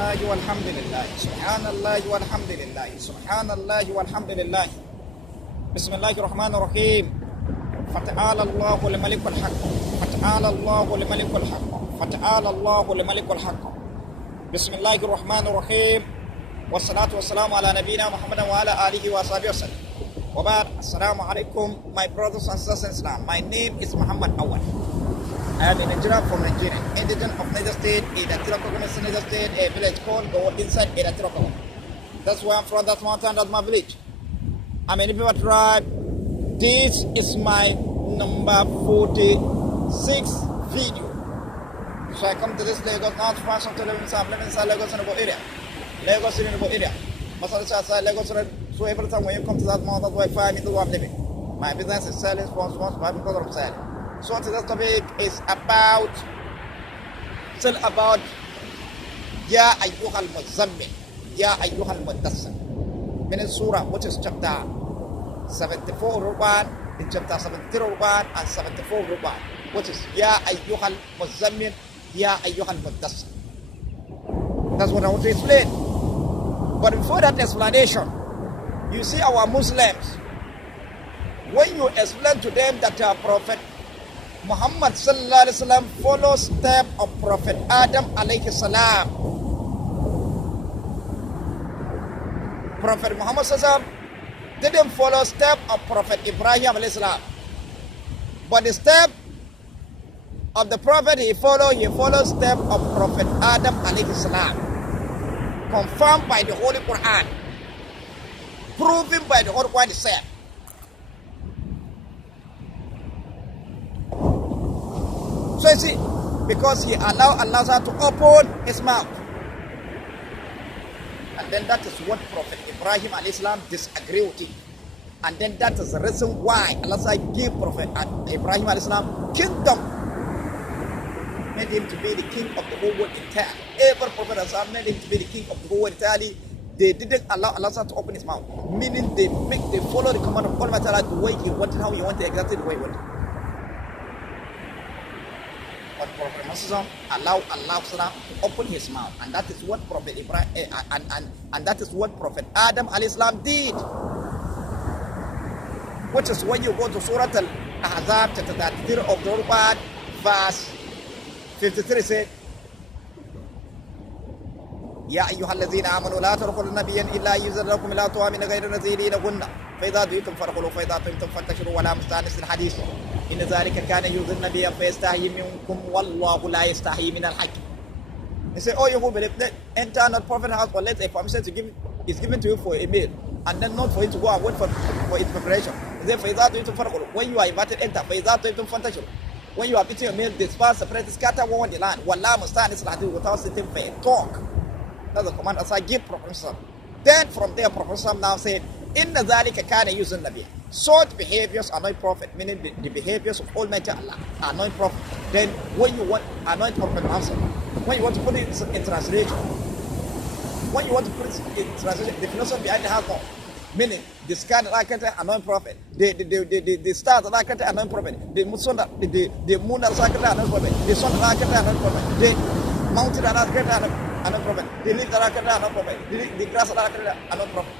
الله والحمد لله سبحان الله والحمد لله سبحان الله والحمد لله بسم الله الرحمن الرحيم فتعالى الله الملك الحق فتعالى الله الملك الحق فتعالى الله الملك الحق بسم الله الرحمن الرحيم والصلاة والسلام على نبينا محمد وعلى آله وصحبه وسلم وبعد السلام عليكم my brothers and sisters in Islam. My name is Muhammad Awad. I am a Nigerian from Nigeria, indigent of Niger State, in a Niger State, a village called Cove inside Cove. That's where I'm from, that's mountain, that's my village. I'm an Inupiat tribe. This is my number 46 video. So I come to this Lagos, not far from to live inside Lagos in the area. Lagos in the area. Masala Lagos, so every time when you come to that mountain, that's where I find me to where I'm living. My business is selling sponsors, but because I'm selling. So today's topic is still about Ya Ayyuhal Muzammil, Ya Ayyuhal Muddassir. In Surah, which is chapter 74 Ruban, in chapter 73 Ruban and 74 Ruban, which is Ya Ayyuhal Muzammil, Ya Ayyuhal Muddassir. That's what I want to explain. But before that explanation, you see our Muslims, when you explain to them that our Prophet Muhammad sallallahu alaihi wasallam follows step of Prophet Adam alayhi salam. Prophet Muhammad sallallahu alaihi wasallam didn't follow step of Prophet Ibrahim alayhi salam. But the step of the Prophet he followed step of Prophet Adam alayhi salam. Confirmed by the Holy Quran. Proven by the Holy Quran itself. So you see, because he allowed Allah to open his mouth. And then that is what Prophet Ibrahim alayhi disagreed with him. And then that is the reason why Allah gave Prophet Ibrahim alayhi kingdom. Made him to be the king of the whole world entirely. Every Prophet made him to be the king of the whole world entirely. They didn't allow Allah to open his mouth. Meaning they follow the command of Almighty Allah the way he wanted, how he wanted, exactly the way he wanted. But Prophet Muhammad allowed Allah to open his mouth, and that is what Prophet Ibrahim and that is what Prophet Adam alayhi salam did. Which is when you go to Surah Al-Ahzab, chapter 33 of the Quran, verse 53 said, يا أيها الذين آمنوا لا تدخلوا النبي إلا يؤذن لكم إلى طعام غير نزيل لهن فإذا دعيتم فادخلوا فإذا طعمتم فانتشروا ولا مستأنس الحديث إن ذلك كان يؤذي النبي فيستحيي منكم والله لا يستحيي من الحق. He said, oh, you who believe that enter not prophet house or let a permission to give is given to you for a meal, and then not for you to go and wait for its preparation. He said, فإذا دعيتم فادخلوا. When you are invited, enter. فإذا طعمتم فانتشروا. When you are eating a meal, disperse, separate, scatter one the land. ولا مستأنس الحديث without sitting for a talk. That's the command as I give Prophet. Then from there, Prophet now said, in the Zalika Kana using Nabi. Such behaviors are not prophet, meaning the behaviors of Almighty Allah are not prophet. Then when you want anoint Prophet answer, when you want to put it in translation, when you want to put it in translation, the philosophy behind the house more. Meaning the sky that I can anoint prophet, the stars that I can anoint prophet, the moon that I can anoint prophet, the sun that I can anoint prophet, the mountain that I can anoint prophet, the leaf that I can anoint prophet, the grass that I can anoint prophet.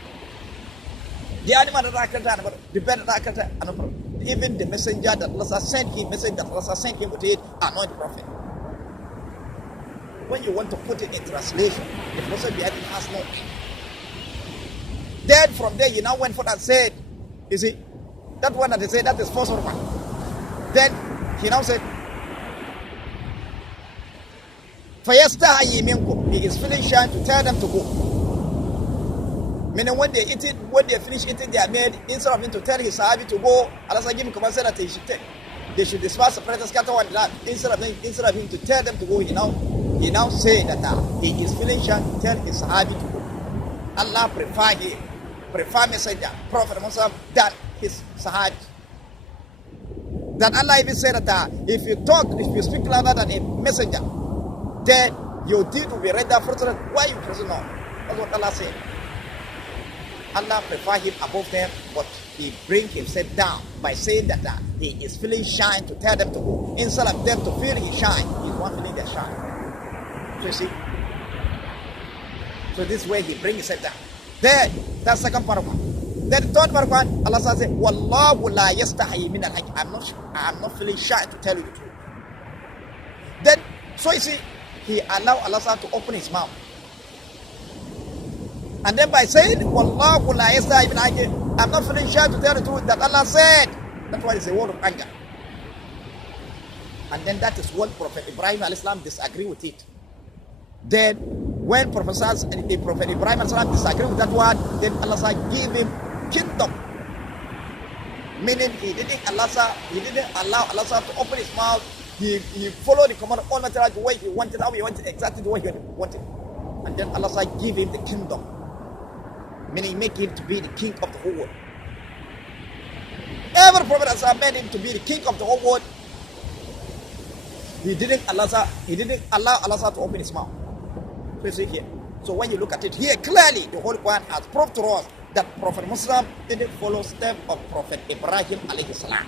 The animal that I can the bird that I can anoint prophet. Even the messenger that Allah sent him, message that Allah sent him with it, anoint prophet. When you want to put it in translation, the philosophy behind it has no end. Then from there, he now went forth and said, you see, that one that he said, that is false one. Then he now said, فَيَسْتَحْيِي مِنْكُمْ. He is feeling shy to tell them to go. Meaning when they eat it, when they finish eating their meal, instead of him to tell his Sahabi to go, Allah give him command that they should disperse, separate, scatter one land. Instead of him to tell them to go, he now said that he is feeling shy to tell his Sahabi to go. Allah prefer messenger, Prophet Muhammad than his Sahabi. That Allah even said that if you speak louder than a messenger, then your deed will be rendered fruitless. Why you present on? That's what Allah said. Allah prefer him above them, but he bring himself down by saying that he is feeling shy to tell them to go. Instead of them to feel he shine, he's one feeling their shine. So you see, So this way he brings himself down. Then, that's second paragraph. Then third paragraph, Allah says, Wallahu la yastahi min al-haq. I'm not feeling shy to tell you the truth. Then, so you see, he allowed Allah to open his mouth. And then by saying, Wallahu la yastahi min al-haq, I'm not feeling shy to tell the truth that Allah said. That's why it's a word of anger. And then that is what Prophet Ibrahim al-Islam disagree with it. Then, when Prophet Ibrahim al-Islam disagree with that word, then Allah give him kingdom. Meaning he didn't allow Allah to open his mouth. He followed the command of Almighty the way he wanted, how he wanted, exactly the way he wanted. And then Allah give him the kingdom. Meaning make him to be the king of the whole world. Every prophet has made him to be the king of the whole world. He didn't allow Allah to open his mouth. So you see here. So when you look at it here, clearly the Holy Quran has proved to us that Prophet Muhammad didn't follow step of Prophet Ibrahim alayhi salam.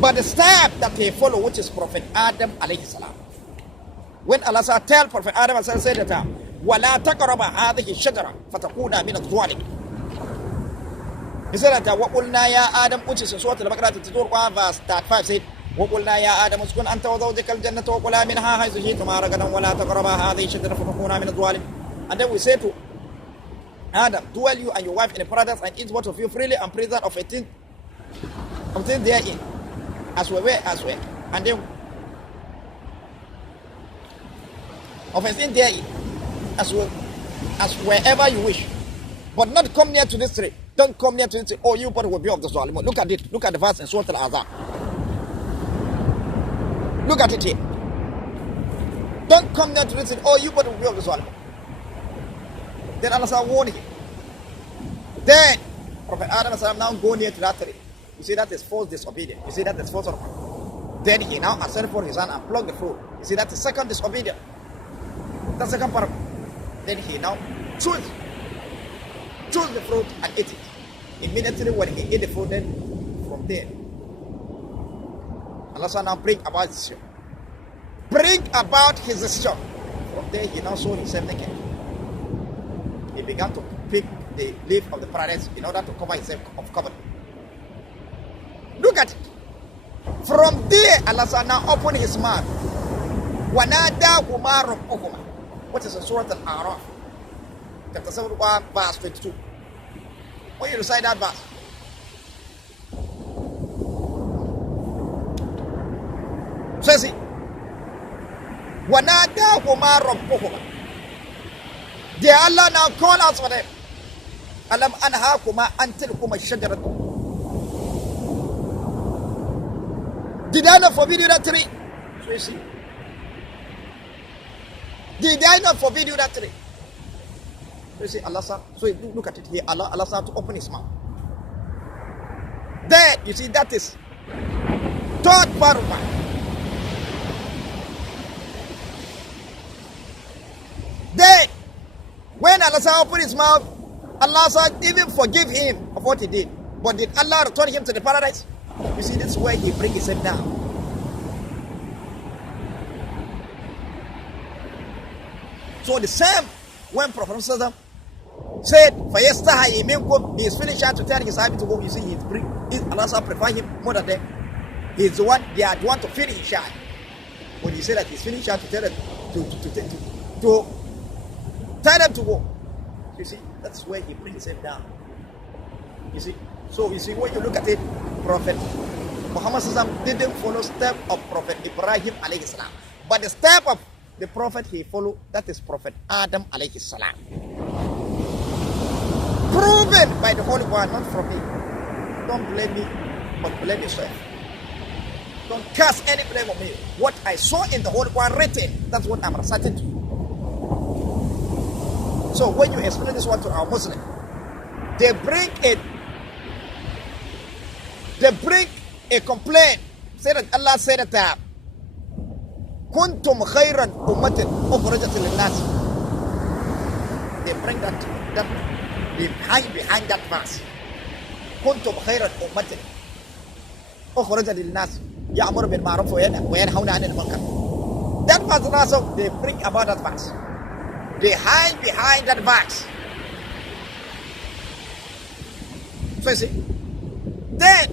But the step that he followed, which is Prophet Adam alayhi salam. When Allah tell Prophet Adam said that وَلَا تَقْرَبَ هَذِهِ الشَّجَرَةِ فَتَكُونَ مِنَ الظَّالِمِينَ. He said that وَقُلْنَا يَا آدَمْ, which is in Surah Al-Baqarah, verse 35 said, وقلنا يا آدم اسكن أنت وزوجك الجنة وكلا منها حيث شئتما رغدا ولا تقربا هذه الشجرة فتكونا من الظالمين. And then we say to Adam, dwell you and your wife in a paradise and eat both of you freely and prison of 18 therein, as we were. And then of 18 therein, as wherever you wish, but not come near to this tree. Don't come near to this tree, or you but will be of the Zalimun. Look at it. Look at the verse in Surah Al-Azhar. Look at it here. Don't come near to this tree, or you but will be of the Zalimun. Then Allah warned him. Then Prophet Adam now go near to that tree. You see that is false disobedience. You see that is false. Then he now ascended for his hand and plucked the fruit. You see that is second disobedience. The second part. Then he now choose the fruit and ate it. Immediately when he ate the fruit, then from there, Allah now bring about his decision. Bring about his decision. From there, he now saw himself naked. He began to pick the leaf of the paradise in order to cover himself of cover. Look at it. From there, Allah now opened his mouth. وَنَادَاهُمَا رَبُّهُمَا, which is in Surah Al-A'raf, chapter 71, verse 22. When you recite that verse, says it, وَنَادَاهُمَا رَبُّهُمَا. There Allah now call out for them. أَلَمْ أَنْهَاكُمَا أَنْ تِلْكُمَا الشَّجَرَةُ. Did I not forbid you that tree? So you see. Did I not forbid you that tree? So you see, Allah said, so you look at it here, Allah said to open his mouth. There, you see, that is third paragraph. Then, when Allah opened his mouth, Allah said, even forgive him of what he did. But did Allah return him to the paradise? You see, this is where he brings himself down. So the same when Prophet said, فَيَسْتَحَيِّ مِنْكُمْ, he is finished to tell his Sahabi to go. You see, Allah prefer him more than them. He is the one, they are the one to feel his shy. When he said that he's finished to tell them to tell them to go. You see, that's where he brings himself down. You see, so you see, when you look at it, Prophet Muhammad didn't follow step of Prophet Ibrahim alayhi salam, but the step of the Prophet he followed, that is Prophet Adam alayhi salam. Proven by the Holy Quran, not from me. Don't blame me, but blame yourself. Don't cast any blame on me. What I saw in the Holy Quran written, that's what I'm reciting to you. So when you explain this one to our Muslim, they bring a complaint. Say that Allah said that kuntum khayran ummatin ukhrajat lin-nas. They bring that behind that verse. Kuntum khayran ummatin ukhrajat lin-nas ya'muru bil ma'ruf wa yanhauna 'anil munkar. That verse also they bring about that verse. They hide behind that verse. So you see, then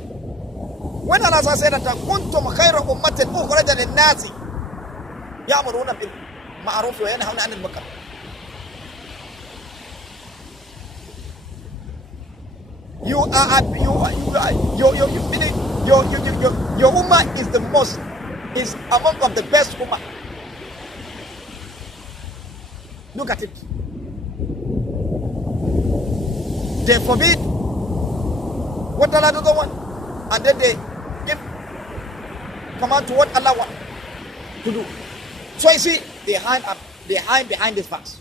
when Allah said that kuntum khayra ummatin ukhrijat lin-nasi ya'muruna bil ma'ruf wa yanhauna 'anil munkar. Your ummah is the most, is among of the best ummah. Look at it. They forbid what Allah doesn't want, and then they give command to what Allah wants to do. So you see, they hide behind this verse.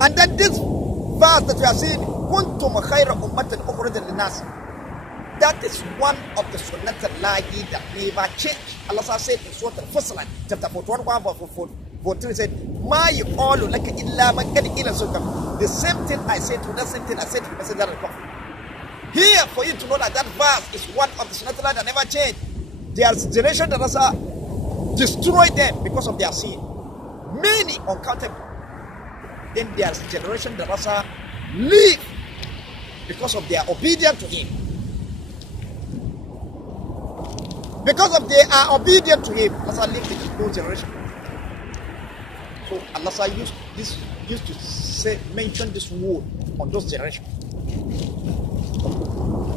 And then this verse that we are seeing, kuntum khayra ummatin ukhrijat lin-nas, that is one of the sunnat al-lahi that never change. Allah said in Surah Al-Fussilat, chapter 41, verse 43, said, Ma yuqalu laka illa man qad ila sulkam. The same thing I said to, the same thing I said to the messenger of God. Here, for you to know that that verse is one of the sunnat al-lahi that never change. There's a generation that Allah destroyed them because of their sin. Many uncountable. Then there's a generation that Allah live because of their obedience to Him. Because of they are obedient to Him, Allah live the new generation. So Allah used to say, mention this word on those generations.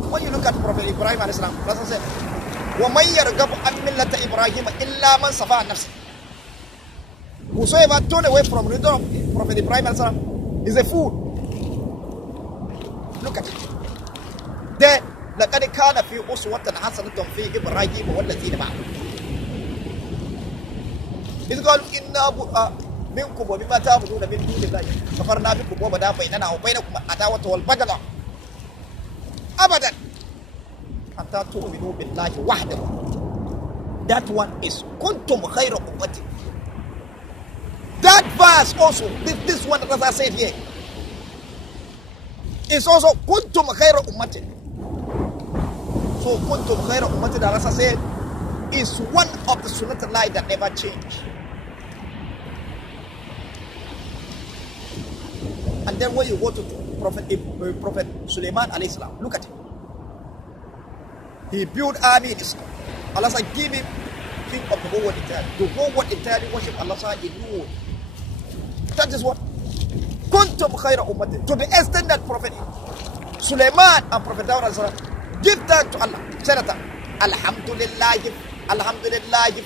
When you look at Prophet Ibrahim alayhi salam, Allah said, وَمَنْ يَرْغَبُ عَنْ مِلَّةِ إِبْرَاهِيمَ إِلَّا مَنْ صَفَى نَفْسَهُ. Whosoever turned away from the religion of Prophet Ibrahim alayhi salam is a fool. Look at it. Then, لَقَدْ كَانَ فِي أُسْوَةٍ حَسَنَةٌ فِي إِبْرَاهِيمَ وَالَّذِينَ مَعَهُ. It's called إِنَّا منكم ومما تعبدون من دون الله كفرنا بكم وبدا بيننا وبينكم العداوة والبغضاء أبدا حتى تؤمنوا بالله وحده. That one is كنتم خير أمة. That verse also, this one that I said here, is also كنتم خير أمة. So كنتم خير أمة that I said is one of the sunnat al-lahi that never change. And then when you go to Prophet Sulaiman alayhi salam, look at him. He built army in Islam. Allah said, give him king of the whole world entirely. The whole world entirely worship Allah in new. That is what? Kuntum khayra ummatin. To the extent that Prophet Sulaiman and Prophet Dawud alayhi salam give that to Allah. Say that, Alhamdulillah,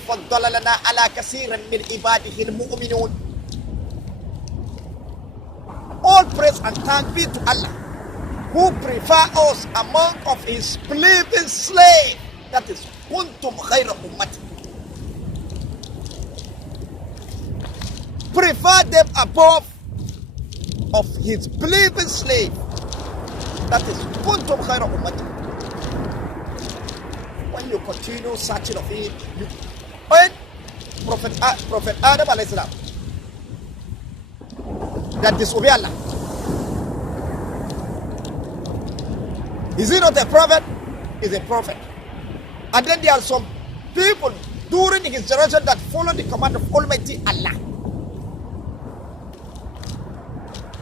faddala lana ala kasiran min ibadihi al-mu'minun. All praise and thanks be to Allah, who prefer us among of His believing slaves. That is kuntum khayra ummati. Prefer them above of His believing slave. That is kuntum khayra ummati. When you continue searching of it, when Prophet Adam alayhi salam that disobey Allah, is he not a prophet? He's a prophet. And then there are some people during his generation that follow the command of Almighty Allah.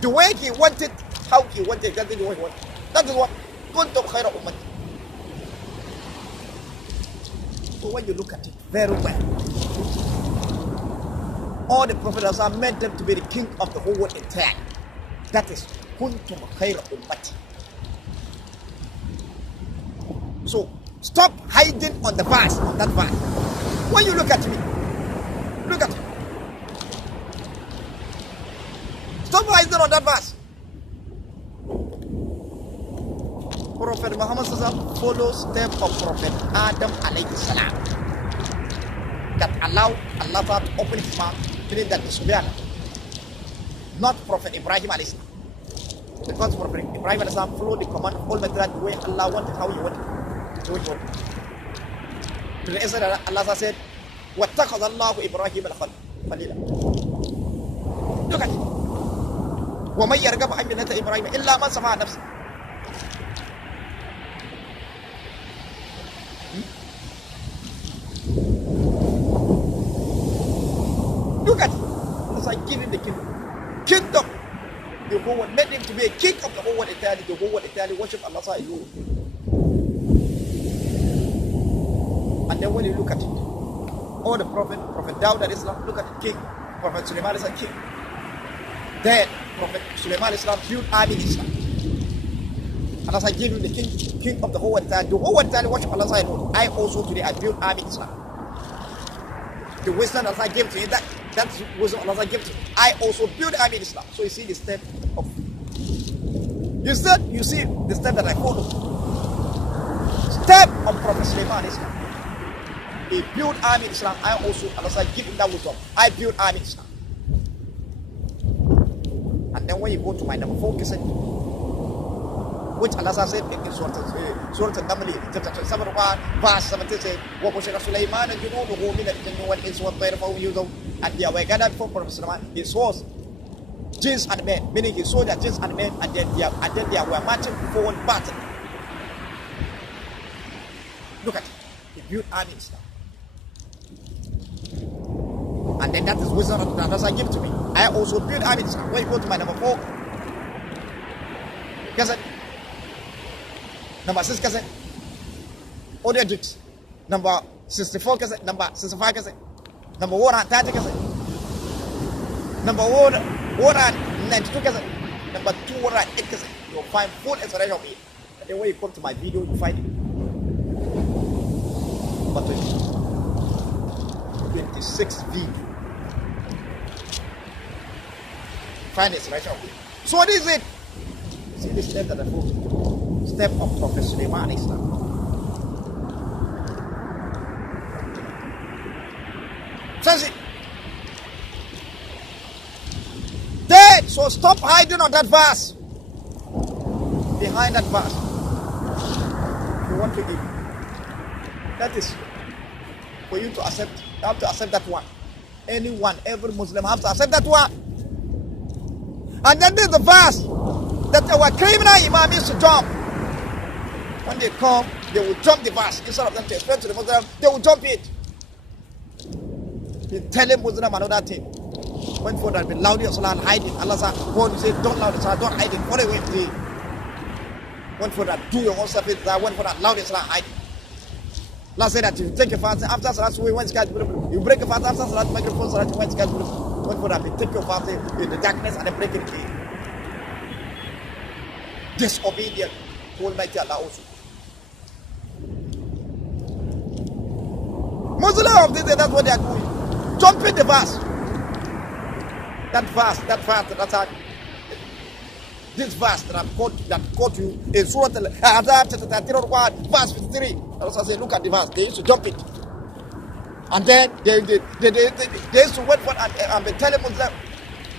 The way He wanted, how He wanted, exactly the way He wanted. That is what kuntum khayra ummati. So when you look at it very well, all the prophets are meant them to be the king of the whole world entirely. That is kuntum khayra ummati. So stop hiding on the verse, on that verse. When you look at me, look at me. Stop hiding on that verse. Prophet Muhammad follows step of Prophet Adam alayhi salam, that allowed Allah to open his mouth, meaning that disobey Allah. Not Prophet Ibrahim alayhi salam. Because Prophet Ibrahim alayhi salam followed the command of Almighty that the way Allah wanted, how He wanted. To the answer that Allah said, وَاتَّخَذَ اللَّهُ إِبْرَاهِيمَ خَلِيلًا. Look at it. وَمَنْ يَرْغَبُ عَنْ مِلَّةِ إِبْرَاهِيمَ إِلَّا مَنْ صَفَى نَفْسَهُ. Look at it. It's like giving the kingdom. kingdom, the whole world, made him to be a king of the whole world entirely. The whole world entirely worship Allah alone. And then when you look at it, all the Prophet Dawud and Islam, look at the king. Prophet Sulaiman is a king. Then Prophet Sulaiman Islam built army in Islam. And as I give him the king of the whole world, the whole world worship Allah alone. I also today I built army in Islam. The wisdom Allah gave to him, that's wisdom Allah gave to him. I also built army in Islam. So you see the step of you see the step that I follow. Step of Prophet Sulaiman Islam. He built army in Islam. I also Allah give him that wisdom. I built army in Islam. And then when you go to my number 4 cassette, which Allah said in Surah Al-Naml, chapter 7, verse 17 says, وَبُشِرَ سُلَيْمَانَ جُنُودُهُ مِنَ الْجِنِّ وَالْإِنسِ وَالطَّيْرِ فَهُمْ يُوزَعُونَ. And they were gathered before Prophet Sulaiman. He saw jinns and men, meaning he saw that jinns and men, and then they were marching forward battle. Look at it. He built army in Islam. And then that is wisdom that Allah give to me. I also build army in Islam. When you go to my number 4 cassette, number 6 cassette, audio discs, number 64 cassette, number 65 cassette, number 130 cassette, number 192 cassette, number 208 cassette. You'll find full explanation of it. And then when you come to my video, you find it. But 26 video. Find the explanation of it. So what is it? See the step that I follow. Step of Prophet Sulaiman Islam. Says it. Dead. So stop hiding on that verse. Behind that verse. You want to give. That is for you to accept. You have to accept that one. Anyone, every Muslim have to accept that one. And then there's the verse that our criminal imam used to jump. When they come, they will jump the verse. Instead of them to explain to the Muslim, they will jump it. They tell them Muslim another thing. When for that, be loud in Salah and hiding. Allah said, God, you say, don't loud in Salah, don't hide it. Follow away with it. When for that, do your own stuff. When for that, loud in Salah and hide it. Allah said that you take your fast after Salah, you break your fast after Salah, microphone Salah, you went to when for that, you take your fast in the darkness and then break it again. Disobedient to Almighty Allah also. Muslim of this day, that's what they are doing. Jumping the verse. That verse, that's how. This verse that I've quote you in Surah Al-Ahzab, chapter 13, verse 53. Also say, look at the verse. They used to jump it. And then they used to wait for and be telling Muslims.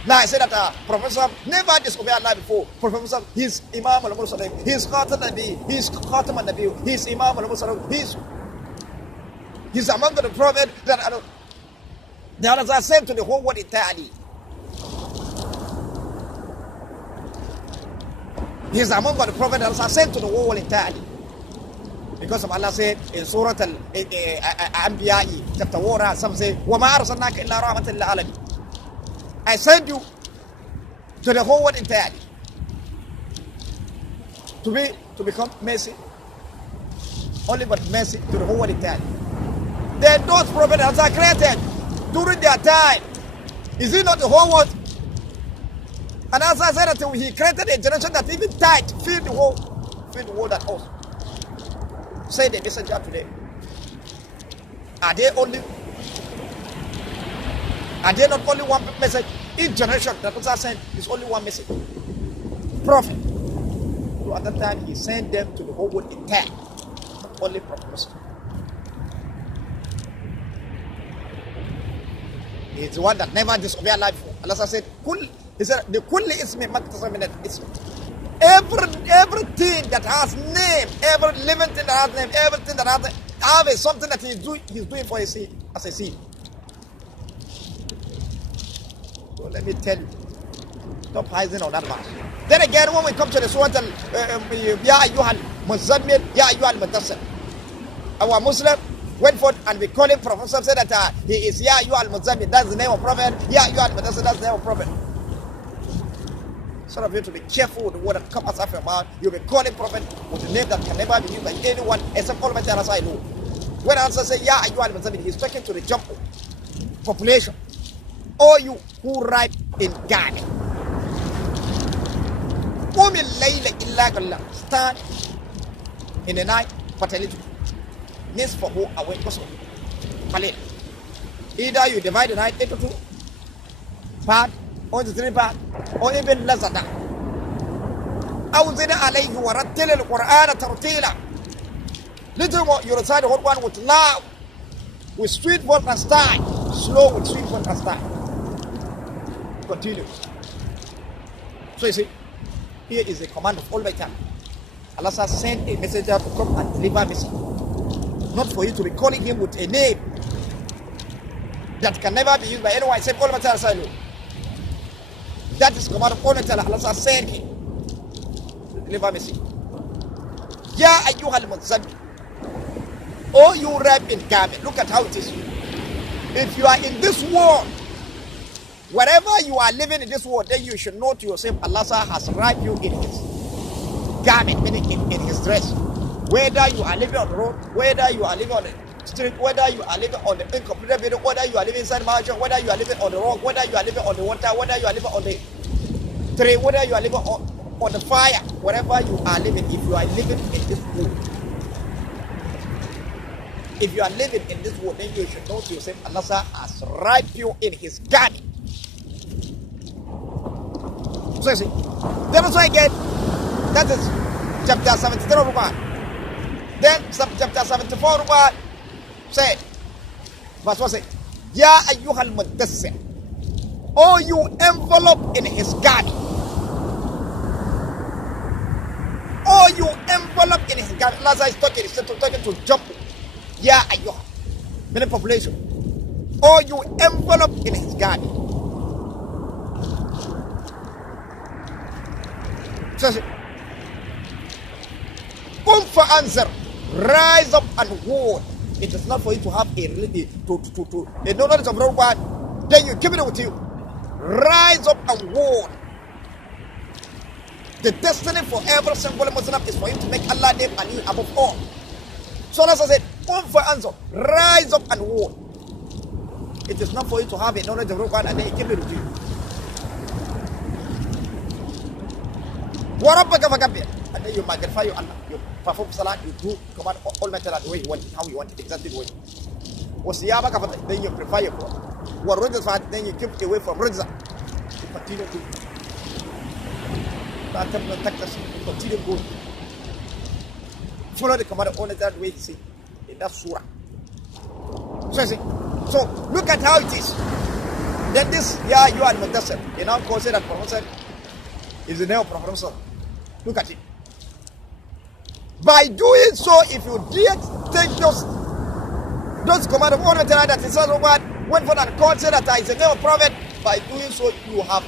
Now I said that Professor never disobeyed Allah before. Professor, he's Imam al-Mursalim, he's Khatam al-Nabi, he's Khatam al-Nabi, he's Imam al-Mursalim, he's among the Prophet that Allah sent to the whole world entirely. He's among the Prophet that Allah sent to the whole world entirely. Because of Allah said in Surah Al-Anbiya, chapter 1, some say, وَمَا أَرْسَلْنَاكَ إِلَّا رَحْمَةً لِلْعَالَمِينَ. I send you to the whole world entirely to become mercy, only but mercy to the whole world entirely. Then those prophets that are created during their time, is it not the whole world? And as I said that he created a generation that even died, filled the world that also. Say the messenger today. Are they not only one message? Each generation that was sent is only one message. Prophet. So at that time he sent them to the whole world intact. Not only prophet. He is the one that never disobeyed Allah before. Allah said, he said, the kulli ismi maktasab min al-ism. Everything that has name, every living thing that has name, everything that has something that he's doing for his seed, as a seed. So let me tell you, stop hiding on that verse. Then again, when we come to the Surah Ya Ayyuhal Muzammil, Ya Ayyuhal Mudassir, our Muslim went forth and we call him Prophet, said that he is Ya Ayyuhal Muzammil, that's the name of Prophet. Ya Ayyuhal Mudassir, that's the name of Prophet. Some of you to be careful with the word that comes out of your mouth. You'll be calling prophet with a name that can never be used by anyone except Almighty Allah. When answer say, Ya ayyuhal muzammil, he's talking to the jump population. All you who ride in garden. Stand in the night, but a little. For who away either you divide the night into 2 part or into 3 part or even less than that. أوزن عليه ورتل القرآن ترتيلا. Little more, you recite the whole one with loud, with sweet voice and style, slow with sweet voice and style. Continue. So you see, here is the command of Almighty Allah. Allah says, send a messenger to come and deliver message. Not for you to be calling him with a name that can never be used by anyone except Almighty Allah. That is the command of Almighty Allah. Allah says, send him to deliver message. Ya ayyuhal muzammil. Oh, you wrap in garment. Look at how it is. If you are in this world, wherever you are living in this world, then you should know to yourself, Allah has wrapped you in his garment, meaning in his dress. Whether you are living on the road, whether you are living on the street, whether you are living on the incompleted building, whether you are living inside the mountain, whether you are living on the rock, whether you are living on the water, whether you are living on the tree, whether you are living on the fire, wherever you are living, if you are living in this world, if you are living in this world, then you should know to yourself, Allah has wrapped you in his garment. So you see, then also again, that is chapter 73 of Quran. Then chapter 74 of Quran said, verse 1 said, Ya ayyuhal muddassir, oh you envelope in his garment. Oh you envelope in his garment. Allah is talking to jump. Ya ayyuhal, many population. Oh you envelope in his garment. So answer, rise up and warn. It is not for you to have a knowledge of wrong word, then you keep it with you. Rise up and warn. The destiny for every single Muslim is for him to make Allah name Ali above all. So Allah said, answer, rise up and warn. It is not for you to have a knowledge of wrong word and then you keep it with you. And then you magnify your Allah. You perform salah, you do command Almighty Allah the way you want it, how you want it, exactly the way. Then you prepare your prayer. Then you keep away from rizza. You continue to continue going. Follow the command of Almighty Allah the way you see in that surah. So look at how it is. Then this, Ya you are Mudassir. You now consider that Prophet is the name of Prophet. Look at it. By doing so, if you did take those commands of Almighty Allah that is said went for that God said that is the name of Prophet, by doing so you have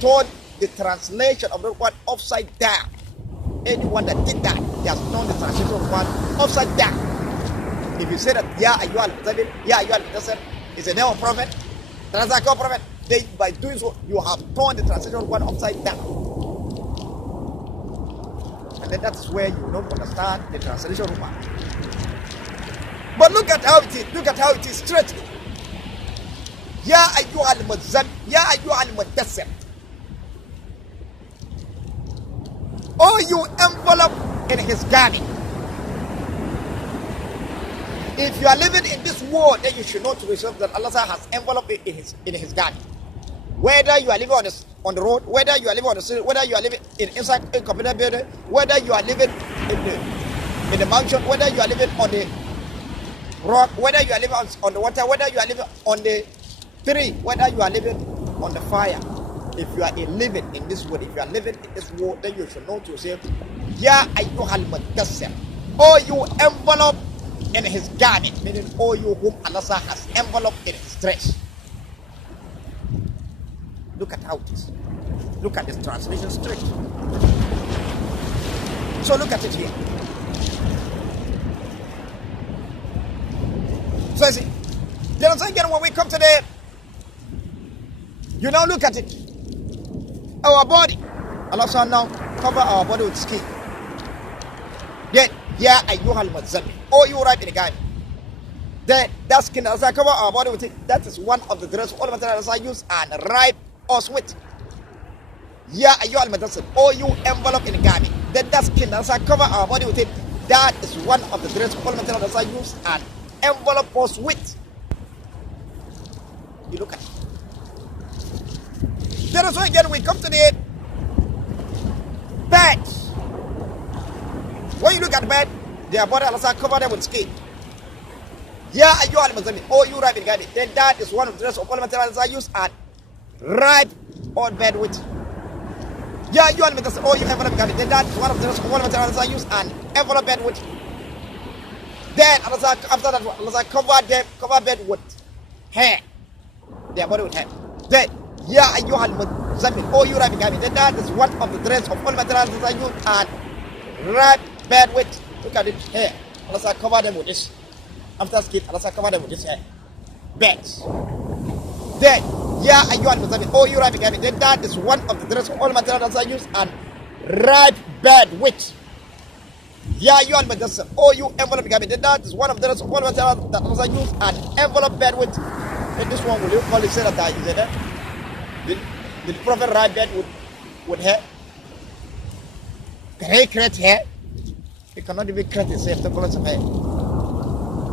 turned the translation of the word upside down. Anyone that did that, he has turned the translation of the word upside down. If you say that Ya ayyuhal muzammil, Ya ayyuhal mudassir is the name of Prophet, translation of Prophet, then by doing so you have turned the translation of the word upside down. And then that's where you don't understand the translation of word. But look at how it is. Look at how it is straight. Ya ayyuhal muzammil, Ya ayyuhal mudassir. Oh, you envelope in his garment. If you are living in this world, then you should know to yourself that Allah has enveloped in his garment. Whether you are living on the road, whether you are living on the street, whether you are living inside a community building, whether you are living in the mountain, whether you are living on the rock, whether you are living on the water, whether you are living on the tree, whether you are living on the fire. If you are living in this world, if you are living in this world, then you should know to yourself, Ya ayyuhal mudassir. Oh, you envelope in his garment, meaning all you whom Allah has enveloped in his dress. Look at how it is. Look at this translation straight. So look at it here. So you see, then again when we come to the, you now look at it. our body. Allah said now, cover our body with skin. Then, Ya ayyuhal muzammil, oh you wrap in the garment. Then that skin, as I cover our body with it, that is one of the dress all materials I use and wrap us with. Ya ayyuhal mudaththir, oh you envelope in the garment. Then that skin, as I cover our body with it, that is one of the dress all materials I use and envelope us with. You look at it. Then also again we come to the bed. When you look at the bed, their body also covered them with skin. Yeah, you are Muslim. Oh, you wrap in garment. Then that is one of the dress of all materials I use and wrap on bed with. Yeah, you are Muslim. Oh, you envelope garment. Then that is one of the dress of all materials I use and envelope bed with. Then after that, Allah cover bed with hair. Their body with hair. Then yeah, you are Muslim. Oh, you wrap in garment. Then that is one of the dress of all materials I use and wrap bed with. Look at it here. Allah cover them with this. After skin, Allah cover them with this hair. Beds. Then, yeah, you are Muslim. Oh, you wrap again. Then that is one of the dress of all materials I use and wrap bed with. Yeah, you are Muslim. Oh, you envelope again. Then that is one of the dress of all materials that I use and envelope bed with. Then this one will you call it say that I use it? Did the Prophet wrap bed with hair? Can he create hair? He cannot even create himself the colors of hair.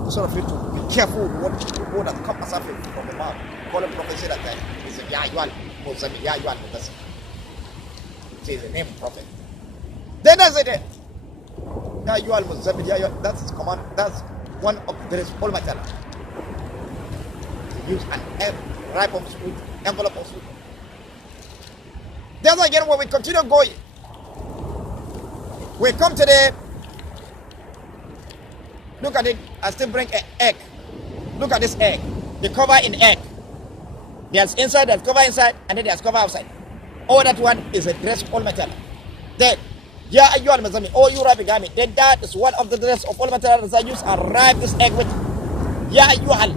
So of you to be careful what that come as from the mouth. Call the Prophet say that time. He said, Ya you are Muslim, Ya you are Muslim. Say the name of Prophet. Then I said, Ya you are Muslim, that's his command, that's one of the all material. To use an ripe of food, envelope of food. Then again when we continue going, we come to the, look at it, I still bring an egg. Look at this egg. The cover in egg. There's inside, there's cover inside, and then there's cover outside. All that one is a dress all material. Then, yeah, you are Muslim. Oh, you wrap a garment. Then that is one of the dress of all materials I use and wrap this egg with. Yeah, you are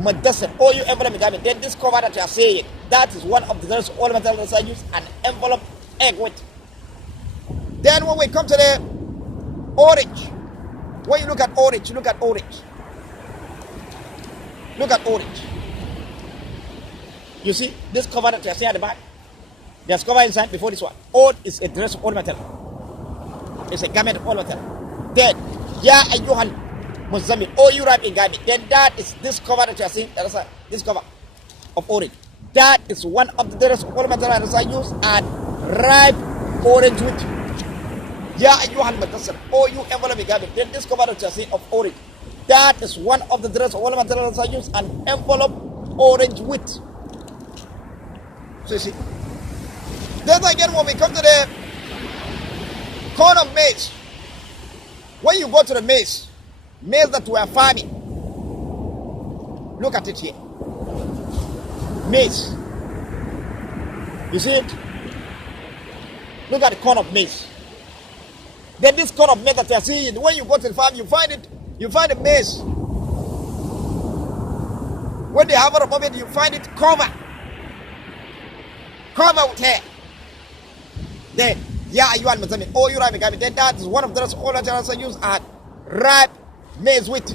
Mudaththir. Oh, you envelope a garment. Then this cover that you are saying, that is one of the dress of all materials I use and envelope egg with. Then when we come to the orange, when you look at orange, look at orange. Look at orange. You see this cover that you see at the back? There's cover inside before this one. Old is a dress of all metal. It's a garment of all metal. Then, Ya ayyuhal muzammil, oh you wrap in garment. Then that is this cover that you are seeing. That is this cover of orange. That is one of the dress of all metal that I use and wrap orange with. Ya ayyuhal mudaththir, oh you envelope in garment. Then this cover that you are seeing of orange. That is one of the dress of all materials I use and envelope orange with. So you see. Then again when we come to the corn of maize. When you go to the maize that we are farming, look at it here. Maize. You see it? Look at the corn of maize. Then this corn of maize that you are seeing, when you go to the farm, you find the maize. When they harvest of it, you find it covered with hair. Then, yeah, you are Muslim. Oh, you wrap a garment. Then that is one of the all materials I use and wrap maize with.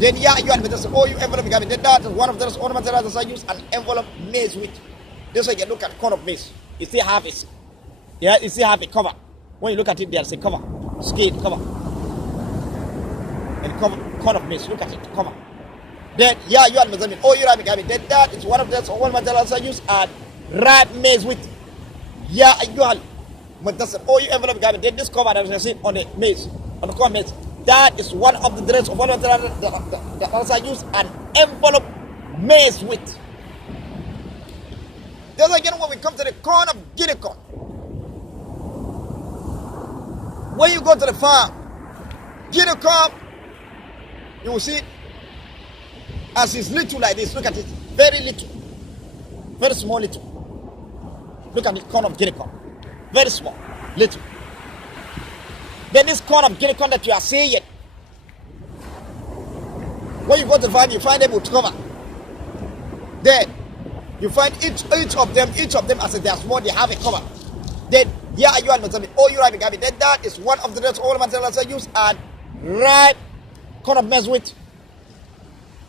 Then, yeah, you are Muslim. Oh, you envelope a garment. Then that is one of the all materials I use and envelope maize with. This way you look at corn of maize. You still have it. Yeah, you still have a cover. When you look at it, there's a cover. Skin cover. And cover, corn of maize. Look at it, cover. Then, yeah, you are Muslim. Oh, you wrap a garment. Then that is one of the all materials I use and wrap maize with. Yeah, you are Mudaththir. Oh, you envelope garment. Then this cover that you see on the maize, on the corn maize. That is one of the dress of all materials that also I use and envelope maize with. Then again, when we come to the corn of guinea corn, when you go to the farm, guinea corn, you will see it as it's little like this. Look at it, very little, very small little. Look at the corn of guinea corn. Very small, little. Then this corn of guinea corn that you are seeing, when you go to the farm, you find them with cover. Then, You find each of them as they are small, they have a cover. Then, yeah, you are Muslim. Oh, you are Gabi. Then that is one of the rest all materials are used and right kind of mess with.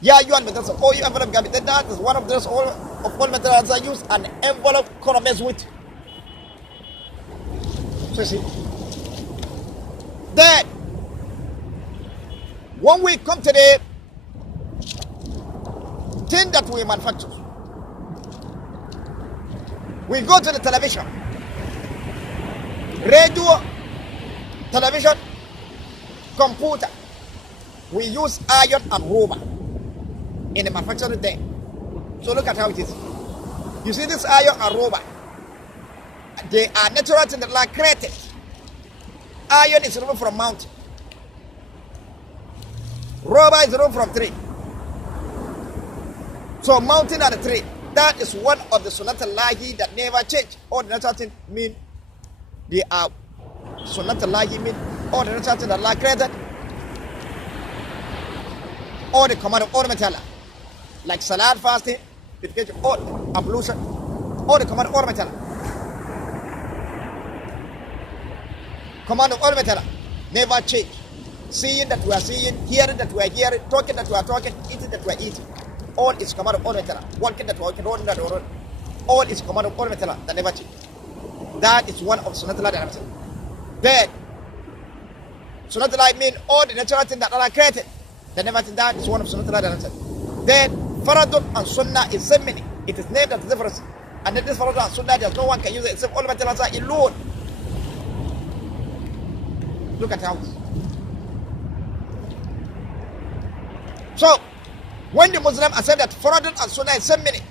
Yeah, you are Muslim. Oh, you envelope Gabi. Then that is one of the rest all materials are used and envelope kind of mess with. So see. Then, when we come to the thing that we manufacture, we go to the television, radio, television, computer. We use iron and rubber in the manufacturing thing. So look at how it is. You see this iron and rubber. They are natural things that are created. Iron is removed from mountain. Rubber is removed from tree. So mountain and a tree. That is one of the Sunnatullahi that never change. All the natural things mean they are Sunnatullahi mean all the natural things that Allah created. All the command of all the metal. Like salat, fasting, purification, all ablution, all the command of all the metal. Command of all metal never change. Seeing that we are seeing, hearing that we are hearing, talking that we are talking, eating that we are eating. All is command of all metal. Walking that we are walking, rolling that we are rolling. All is command of all metal that never change. That is one of Sunnatullah that I'm then Sunnatullah mean all the natural things that Allah created. That never change. That is one of Sunnatullah that I'm saying. Then Faradun and Sunnah is same meaning. It is named as difference. And then this Faradun and Sunnah, there's no one can use it except all metal are alone. Look at how. So, when the Muslim accept that Faradun and Sunnah is same meaning,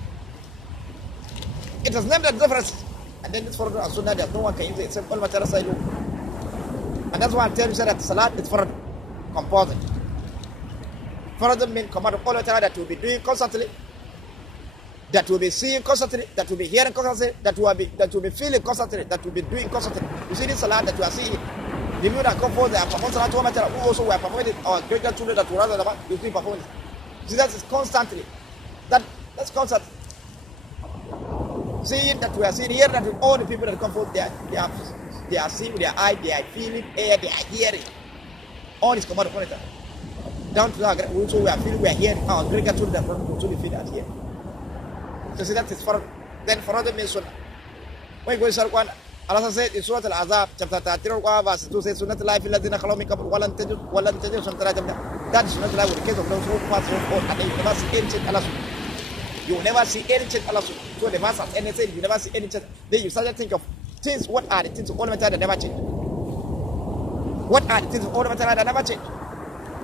it is named as difference. And then this Faradun and Sunnah, there's no one can use it except all materials are alone. And that's why I'm telling you that Salat is Faradun, composite. Faradun means command of all materials that will be doing constantly, that will be seeing constantly, that will be hearing constantly, that will be feeling constantly, that will be doing constantly. You see this Salat that you are seeing. The people that come forward, they are performing Salat who also were performing our greater children that were rather than you see performing. See, that is constantly. That's constant. Seeing that we are seeing, hearing that all the people that come forward, they are seeing with their eye, they are feeling, air, they are hearing. All is command of all that. Down to that, also we are feeling, we are hearing our greater children that also feel and hear. So see, that is for then for other means Sunnah. When you go to Sarkwan, Allah said in Surah Al-Azab, chapter 13, verse 2 says, Sunnatullahi fil ladhina khalaw min qabl walan tajid sunnatullahi. That is Sunnatullahi with the case of those who pass on, and you never see any change Allah. You will never see any change Allah. So the verse has anything, you never see any change. Then you start to think of things, what are the things of all matter that never change? What are the things of all matter that never change?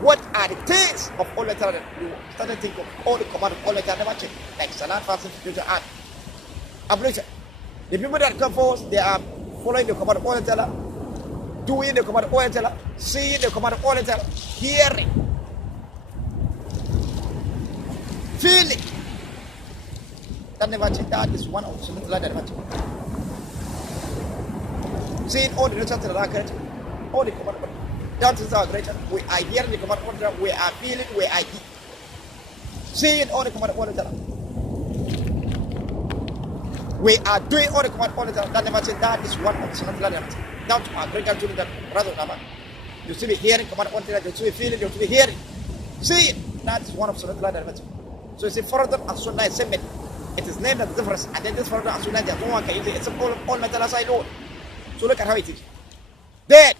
What are the things of all matter that you start to think of all the command of all matter that never change? Like Salat, fasting, spiritual and ablution. The people that come forward, they are following the command of all matter, doing the command of all matter, seeing the command of all matter, hearing, feeling. That never change. That is one of the Sunnah that never change. Seeing all the natural that are created, all the command of all. That is our greater. We are hearing the command of all, we are feeling, we are seeing all the command of all. We are doing all the command of all. That never change. That is one of the Sunnah that never change. That's our greater children that rather than that. You see me hearing command of all, you see me feeling, you see me hearing. See, that is one of the Sunnah that never change. So you see, further and Sunnah is same. It is named as difference, and then this further and Sunnah, no one can use it except all metal aside alone. So look at how it is. Then,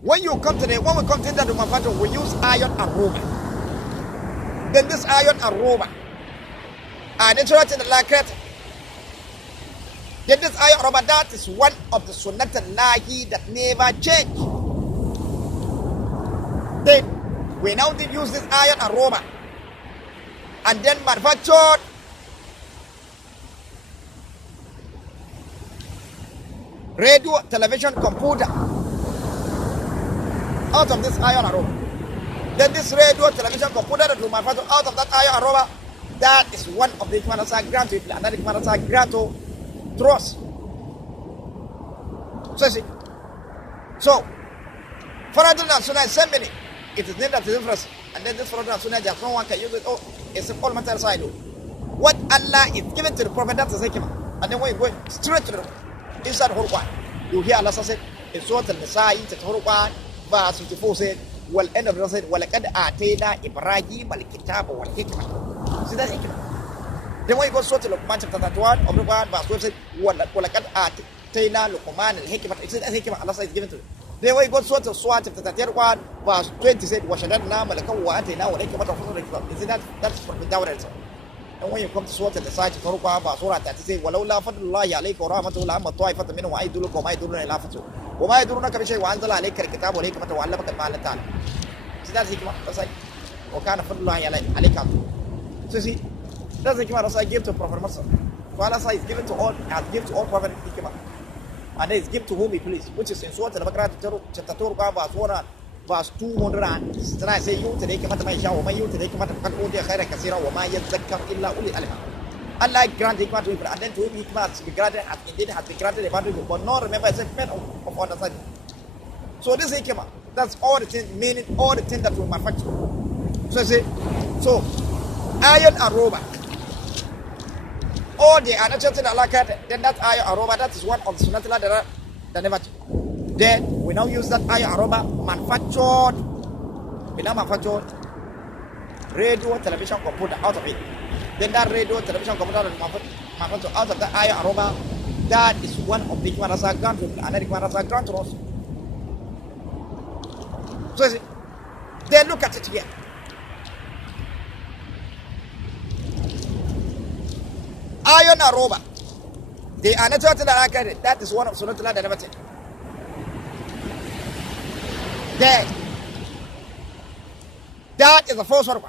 when we come to the manufacture, we use iron and rubber. Then this iron and rubber are natural in the lakrate. Then this iron and rubber, that is one of the Sunnatullahi that never change. Then, we now did use this iron and rubber and then manufactured radio, television, computer out of this iron and rubber. Then this radio, television, computer that we manufacture out of that iron and rubber, that is one of the Hikmanasa grant to it, and that Hikmanasa grant to trust. So see. So, Faradun and Sunnah is same meaning. It is named as the difference. And then this Faradun and Sunnah, just no one can use it. Oh, it's all material side. what Allah is giving to the Prophet, that's the hikmah. And then when you go straight to the inside the whole Quran, you hear Allah says in Surah Al-Nisa, chapter 1, verse 54 said, well, end of the said, وَلَقَدْ آتَيْنَا إِبْرَاهِيمَ الْكِتَابَ وَالْحِكْمَةَ. See that hikmah? Then when you go to Surah Al-Luqman, chapter 31 of the Quran, verse 12 said, وَلَقَدْ آتَيْنَا لُقْمَانَ الْحِكْمَةَ. It said that hikmah Allah says given to you. Then when you go to Surah Al-Swat, chapter 31, verse 20 said, وَشَدَدْنَا مَلَكًا وَآتَيْنَا وَالْحِكْمَةَ وَفَصْلَ الْكِتَابِ. You see that's from the Dawah itself. And when you come to Surah Al-Nisa, chapter 1, verse 30 says, وَلَوْلَا فَضْلُ اللَّهِ عَلَيْكَ وَرَحْمَتُهُ لَعَمَّت طَّائِفَةٌ مِّنْهُمْ وَمَا يَدْرُونَكَ وَمَا يَدْرُونَ إِلَّا فَتْرًا وَمَا يَدْرُونَكَ بِشَيْءٍ وَأَنزَلَ عَلَيْكَ الْكِتَابَ وَالْحِكْمَةَ وَعَلَّمَكَ مَا لَمْ تَعْلَمْ. See that's hikmah. That's like, وَكَانَ فَضْلُ اللَّهِ عَلَيْكَ. So you see, that's the hikmah Allah gave to Prophet Muhammad. So Allah is given to all, has given to all Prophet hikmah. And then it's given to whom he please, which is in Surah Al-Baqarah chapter 2, verse 209 say, يُؤْتِ الْحِكْمَةَ مَنْ يَشَاءُ وَمَنْ يُؤْتِ الْحِكْمَةَ فَقَدْ أُوتِيَ خَيْرًا كَثِيرًا وَمَا يَذَّكَّرُ إِلَّا أُولُو الْأَلْبَابِ. Allah grant hikmah to him, and then to him hikmah has been granted, as indeed has been granted about him, but not remember except men of understanding. So this hikmah, that's all the things, meaning all the things that we manufacture. So I say, so iron and rubber, all the natural things Allah created, then that iron and rubber, that is one of the sunnatullah that never change. Then we now use that iron and rubber manufactured, we now manufactured radio, television, computer out of it. Then that radio, television, computer manufactured out of that iron and rubber, that is one of the hikmah that's granted to another hikmah that's granted to us. So see, then look at it here. Iron and rubber, they are natural things that are created. That is one of sunnatullah that never change. That is the first one.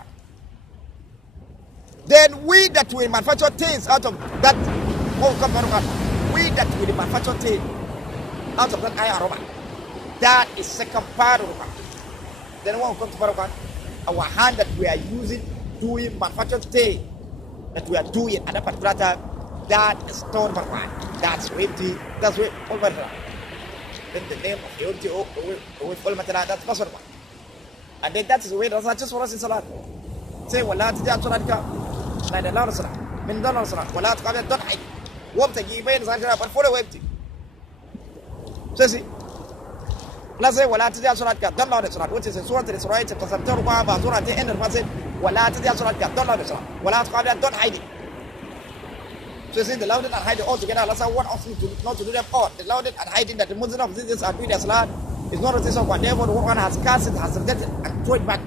Then we that will manufacture things out of that, we that will manufacture things out of that iron rubber, that is second part of the part. Then when we come to part one, our hand that we are using doing manufactured things that we are doing at that particular time, that is third part one. That's empty. That's way all matter. Then the name of the empty all matter. That's first one. And then that is the way that's not just for us in salat. Say wala tijat salat ka. Na da lawra salat. Min dollar salat. Wala tqabla don hay. Wabtagi bayn salat but follow empty. So see. Let's say wala tijat salat ka don lawra salat, which is in Surah Al-Isra chapter 17 verse 1 at the end of the verse. Wala tijat salat ka don lawra salat. Wala tqabla don hay. So you see the louded and hiding all together. Allah said, what option not to do them all. The louded and hiding that the Muslims of this are doing their salat is not a result of one. Therefore, the one has cast it, has rejected and thrown it back.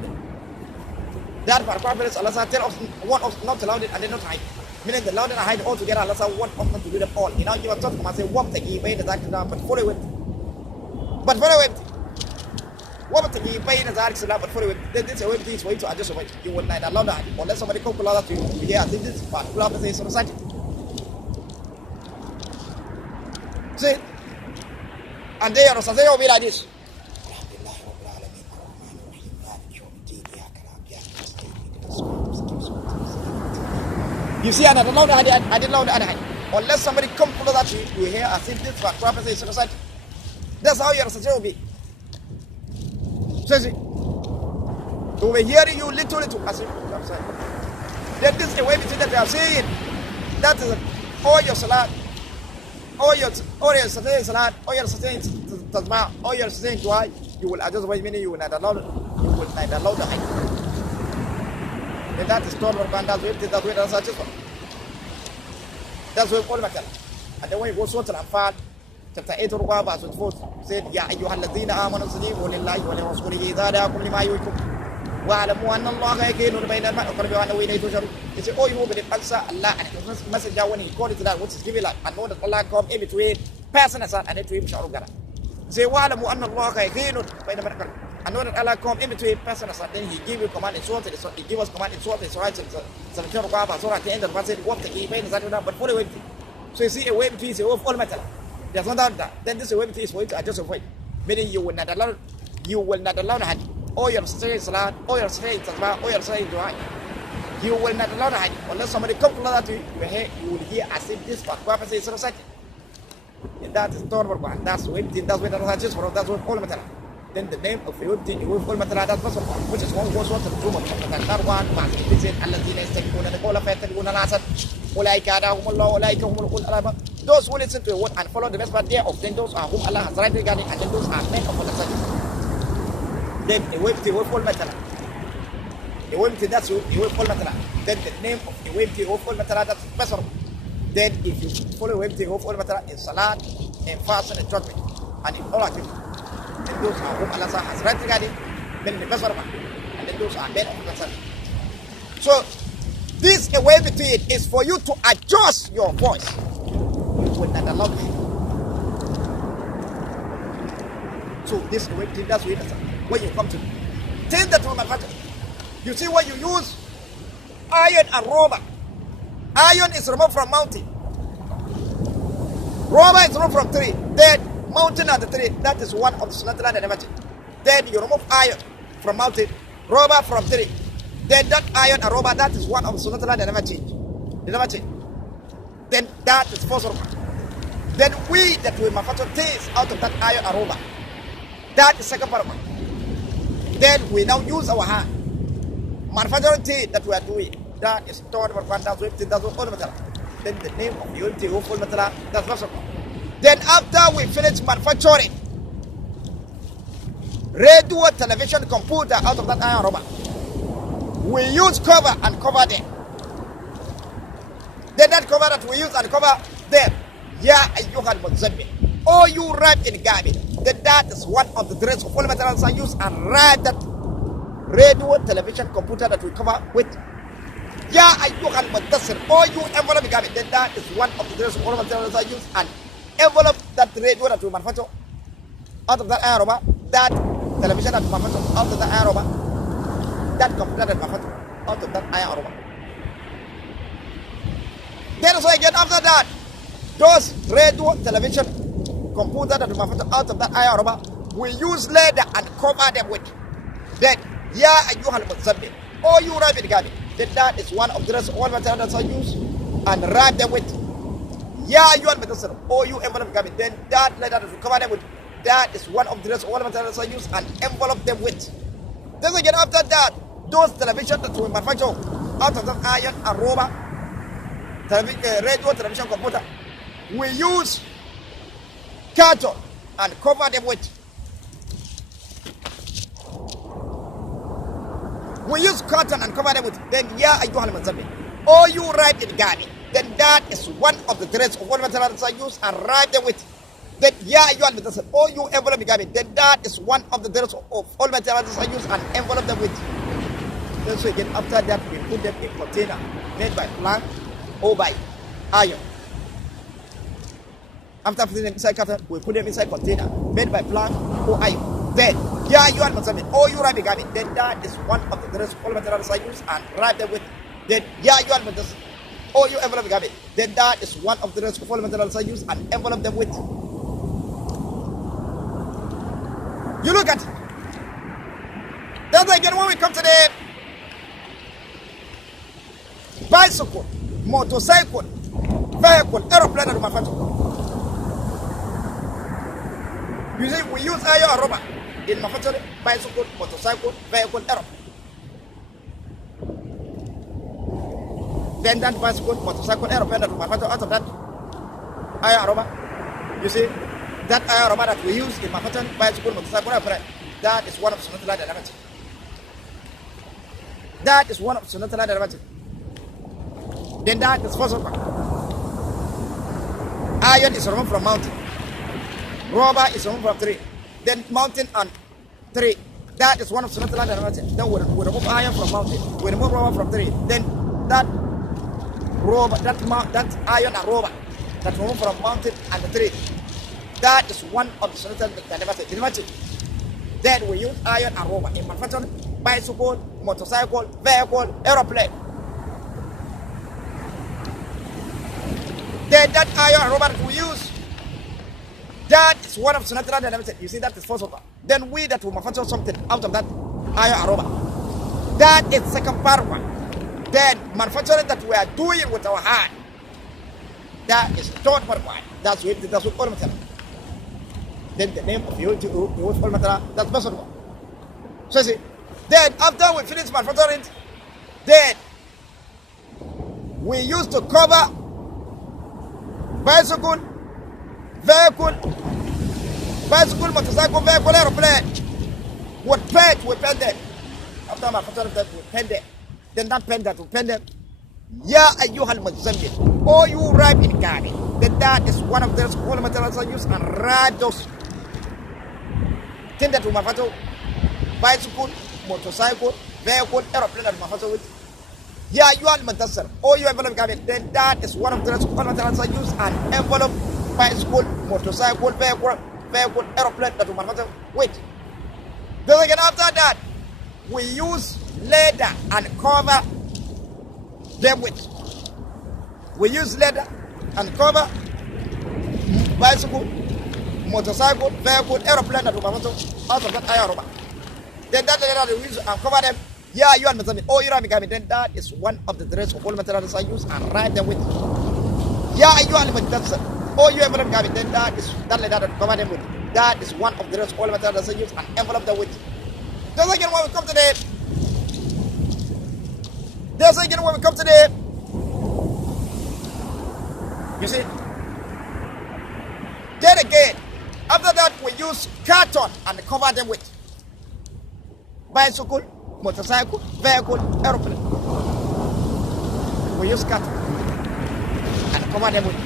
That particular Allah said, tell us one option not to loud it and then not hide. Meaning the louded and hiding all together. Allah said, one option to do them all. You know, give a thought and say, what take you pay the zakat but follow it. But follow it. What take you pay the zakat but follow it. Then this is a way to for you to adjust away. You will not allow that unless somebody come to allow that to you. Yeah, this is particular place of society. See? And they are saying, be like this. You see, I didn't know that. Unless somebody come close that you hear as if this was prophecy in society. That's how your society will be. So see, we were hearing you little. Then this is the way that they are saying. That is all your salat. All your salat, all your tasbih, all your dua, you will adjust by meaning you will not allow the height. And that is told and that's way that's such one. That's what all matter. And then when you go to Al-Anfal, chapter 8 verse 4 said, Ya ayyuhalladhina amanu istajibu lillahi wa lirasulihi idha da'akum lima yuhyikum wa'lamu anna Allaha yakunu bayna al-mar'i wa qalbihi wa annahu ilayhi turja'un. He said, oh, you believe answer Allah and His messenger when He called it to that, which is giving life, and know that Allah come in between person and son, and then to Him shall God. Say, wa'lamu anna Allaha yakunu bayna al-mar'i wa qalbihi. And know that Allah come in between person and son, then He give you command in Surah, He give us command in Surah, it's right, 17 Surah at the end of the verse, what the event is that, but fully empty. So you see a way between is a way of all matter. There's no doubt that. Then this way between is for you to adjust your way. Meaning you will not allow the hadith. All your straight salat, all your straight tasbih, all your straight dua. You will not allow the hadith. Unless somebody comes to that to you, you will hear as if this prophecy is recited. And that is normal. That's way that's what that's just for that's what all matter. then the name of يوفق المثل that was which is one was what the room of that one was it الذين يستمعون القول فيتبعون الحسن أولئك هداهم الله أولئك هم الأولى. Those who listen to the word and follow the best part thereof, then those are whom Allah has right regarding, and then those are men of understanding. Then a wave to full metal. A wave to that's a wave full metal. Then the name of a wave to full metal that's special. Then if you follow a wave to full metal in salat, in fasting, and judgment, and in all activities, then those are whom Allah has right regarding, then the best one, and then those are men of understanding. So this a way between it is for you to adjust your voice with that allow you. So this way between that's what when you come to things that will manufacture. You see when you use iron and rubber. Iron is removed from mountain. Rubber is removed from tree. Then mountain and the tree. That is one of the sunatala that never change. Then you remove iron from mountain, rubber from tree. Then that iron and rubber, that is one of the sunatala that never change. They never change. Then that is first rubber. Then we that will manufacture things out of that iron and rubber. That is second part. Then we now use our hand. Manufacturing things that we are doing. That is third part. That's all metal. Then the name of the unity of full metal. That's first rubber. Then after we finish manufacturing radio, television, computer out of that iron rubber, we use cover and cover them. Then that cover that we use and cover them, yeah, ayyuhal muzammil, or you wrap in garment. Then that is one of the dress of all materials I use and wrap that radio, television, computer that we cover with. Yeah, ayyuhal mudassir, or you envelope garment. Then that is one of the dress of all materials I use and envelope that radio that we manufacture out of that iron rubber, that television that we manufacture out of that iron rubber, that computer that we manufacture out of that iron rubber. Then so again after that, those radio, television, computer that we manufacture out of that iron rubber, we use leather and cover them with. Then, yeah, ayyuhal muzammil, or you wrap it garment. Then that is one of the rest of all materials I use and wrap them with. Yeah, ayyuhal mudassir, or you envelope garment. Then that leather that we cover them with, that is one of the rest of all materials I use and envelope them with. Then again after that, those television that we manufacture out of that iron and rubber, radio, television, computer, we use carton and cover them with. We use cotton and cover them with. Then, yeah, ayyuhal muzammil, or you wrap in garment. Then that is one of the threads of what materials I use and wrap them with. Then, yeah, ayyuhal mudassir, or you envelope the garment. Then that is one of the threads of all materials I use and envelope them with. Then so again after that we put them in a container made by plank or by iron. After putting them inside carton, we put them inside container made by plank or iron. Then, yeah, you are Muslim, or you wrap the garment. Then that is one of the rest of all materials I use and wrap them with. Then, yeah, you are Muslim, or you envelope the garment. Then that is one of the rest of all materials I use and envelope them with. You look at it. Then again, when we come to the bicycle, motorcycle, vehicle, aeroplane, and manufacture. You see, we use iron and rubber in manufacturing bicycle, motorcycle, vehicle, aeroplane. Then that bicycle, motorcycle, aeroplane that we manufacture out of that iron and rubber. You see, that iron and rubber that we use in manufacturing bicycle, motorcycle, aeroplane, that is one of the sunatala dynamics. That is one of the sunatala dynamics. Then that is first of all. Iron is removed from mountain. Rubber is removed from tree. Then mountain and tree. That is one of the sunatala dynamics. Then we remove iron from mountain. We remove rubber from tree. Then that rubber, that iron and rubber that remove from mountain and the tree. That is one of the sunatala dynamics. Then we use iron and rubber in manufacturing bicycle, motorcycle, vehicle, aeroplane. Then that iron and rubber that we use, that is one of the natural dynamics. You see, that is first of all. Then we that will manufacture something out of that iron and rubber, that is second part one. Then manufacturing that we are doing with our hand, that is third part one. That's what all material. then the name of your all material that's possible. So see, then after we finish manufacturing, then we used to cover bicycle, motorcycle, vehicle, aeroplane. With paint, we paint them. After manufacturing that, we paint them. Then that paint that we paint them. Ya ayyuhal muzammil, or you write in Gabi. Then that is one of the all materials I use and write those things that we manufacture. Bicycle, motorcycle, vehicle, aeroplane that we manufacture with. Ya ayyuhal mudassir, or you envelope Gabi. Then that is one of the all materials I use and envelope, bicycle, motorcycle, vehicle, aeroplane that we manufacture with. Then again after that, we use leather and cover them with. We use leather and cover bicycle, motorcycle, vehicle, aeroplane that we manufacture out of that iron rubber. Then that leather we use and cover them. Yeah, you understand me. Oh, you understand me. Then that is one of the dress of all materials I use and write them with. Yeah, you understand me. Oh, you understand me. Then that is that leather that cover them with. That is one of the dress of all materials I use and envelope them with. Then again when we come to the you see, then again, after that we use carton and cover them with bicycle, motorcycle, vehicle, aeroplane. We use carton and cover them with.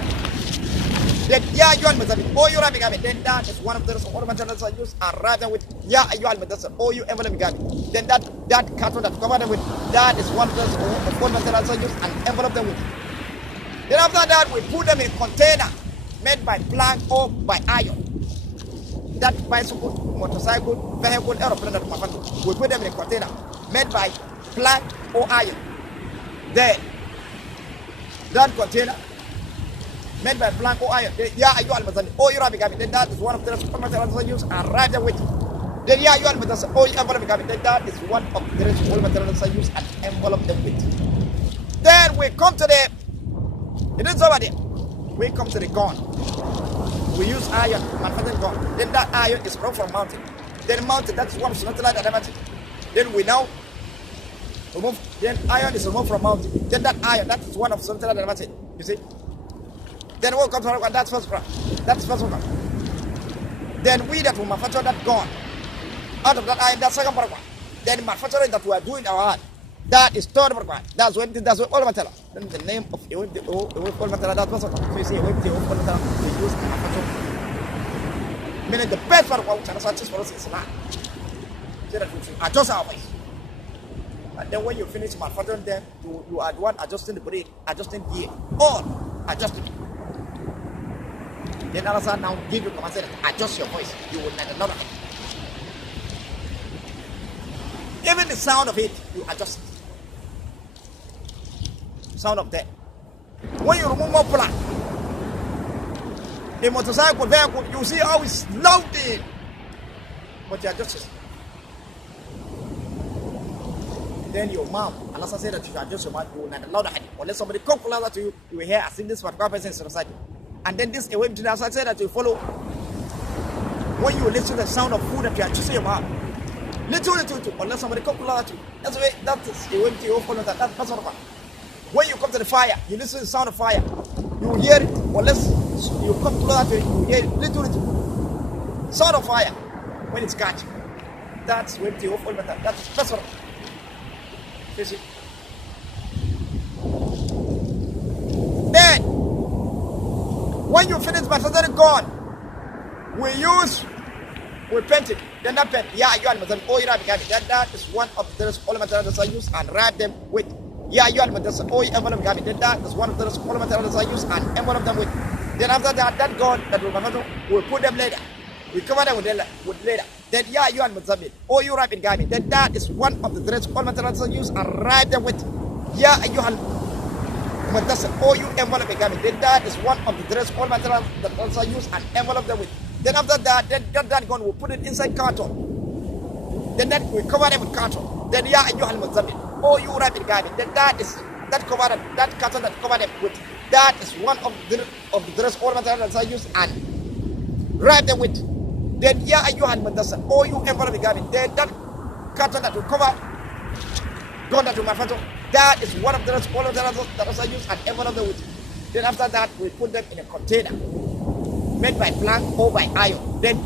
Then yeah, you understand me. Oh, you understand me. Then that is one of the all materials I use and write them with. Yeah, you understand. Oh, you envelope me. Then that carton that cover them with. That is one of the all materials I use and envelope them with. Then after that, we put them in a container made by plank or by iron. That bicycle, motorcycle, vehicle, aeroplane that we put them in a container made by plank or iron. Then that container made by plank or iron. Yeah, you understand. Oh, you understand. Then that is one of the materials I use and write them with. Then yeah, you understand. Oh, you understand. Then that is one of the materials I use and envelope them with. Then we come to the. It is over there. We come to the gun. We use iron to manufacture gun. Then that iron is brought from mountain. Then mountain, that's one of the materials. Then we now remove. Then iron is removed from mountain. Then that iron, that is one of the materials. You see. Then we'll come to that's first one. That's first one. Then we that will manufacture that gun. Out of that iron, that's second one. Then manufacturing that we are doing our hand. That is third one. That's what all material. Then the name of all material that was so you see all material we use and manufacture. Meaning the best part of what China searches for us is not. So that we adjust our ways. And then when you finish manufacturing them, you are the one adjusting the brake, adjusting gear, all adjusting. Then Allah now give you command, adjust your voice. You will need another. Even the sound of it, you adjust it. Sound of that. When you remove more plug, the motorcycle vehicle, you see how it's louding. But you adjust it. Then your mouth, Allah said that you adjust your mouth, you will not allow that. Unless somebody come closer to you, you will hear as in this particular person is reciting. And then this away to the outside said that you follow. When you listen to the sound of food that you are choosing your mouth, little, unless somebody come closer to you. That's the way, that is the way to follow that. That's not fun. When you come to the fire, you listen to the sound of fire. You hear it, unless you come closer to it, you hear it, little. Sound of fire, when it's catching. That's when you follow that. That's personal. You see? Then, when you finish manufacturing gun, we paint it. Then that paint, yeah, you understand. Oh, you understand. That is one of the all materials I use and wrap them with. Yeah, you understand. Oh, envelope gun. Then that is one of the all materials I use and envelope them with. Then after that, that gun that we manufacture, we put them later. We cover them with leather. Then yeah, you understand. Oh, you wrap it gun. Then that is one of the all materials I use and wrap them with. Yeah, you understand. Oh, you envelope gun. Then that is one of the all materials that also use and envelope them with. Then after that, that gun, we'll put it inside carton. Then we cover them with carton. Then yeah, you understand. Oh, you wrap it gun. Then that carton that cover them with. That is one of the all materials I use and wrap them with. Then Ya Ayyuhal Mudassir, oh you envelope the garment, then that curtain that will cover, God that will manufacture, that is one of the rest, all of the others that are used and envelope the wood. Then after that, we put them in a container made by plank or by iron. Then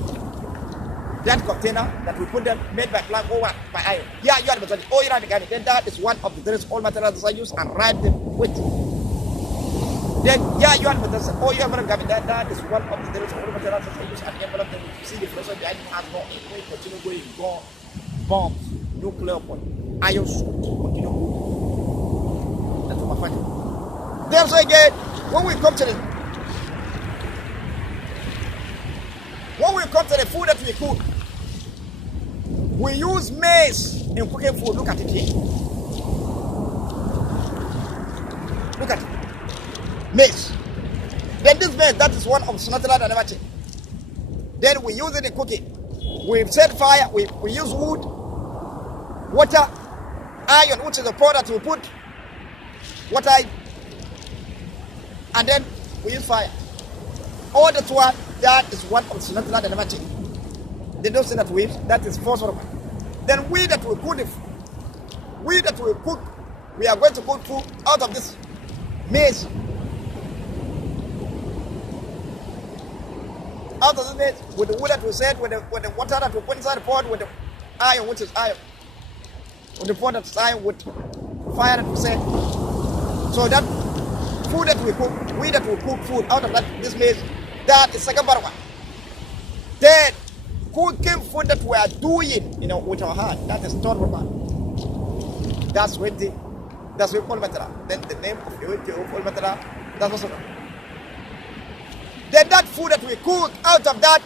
that container that we put them made by plank or by iron. Yeah, you are the majority. Oh, you are the garment. Then that is one of the rest, all materials that are used and write them with. Then yeah, you are the majority. Oh, you are the garment. Then that is one of the rest, all materials that are used and envelope them. You see the pressure behind it has no way continue going, gone, bombs, nuclear bomb, iron continue going. That's what I'm finding. Then so again, when we come to the food that we cook, we use maize in cooking food. Look at it here. Look at it. Maize. Then this maize, that is one of Sunatala and Namachi. Then we use it in cooking. We set fire, we use wood, water, iron, which is the product we put, water, and then we use fire. All that one, that is one of Sunatala and Namachi. They don't say that that is phosphorus. Then we that will cook, we are going to cook food out of this maize. Out of this maize, with the wood that we said, with the water that we put inside the pot, with the iron, which is iron, with the pot that is iron, with fire that we said. So that food that we cook, we that will cook food out of this maize, that is second part one. Then cooking food that we are doing, with our hand, that is third one. That's what Matara. Then the name of the Matara, that's also. Then that food that we cook out of that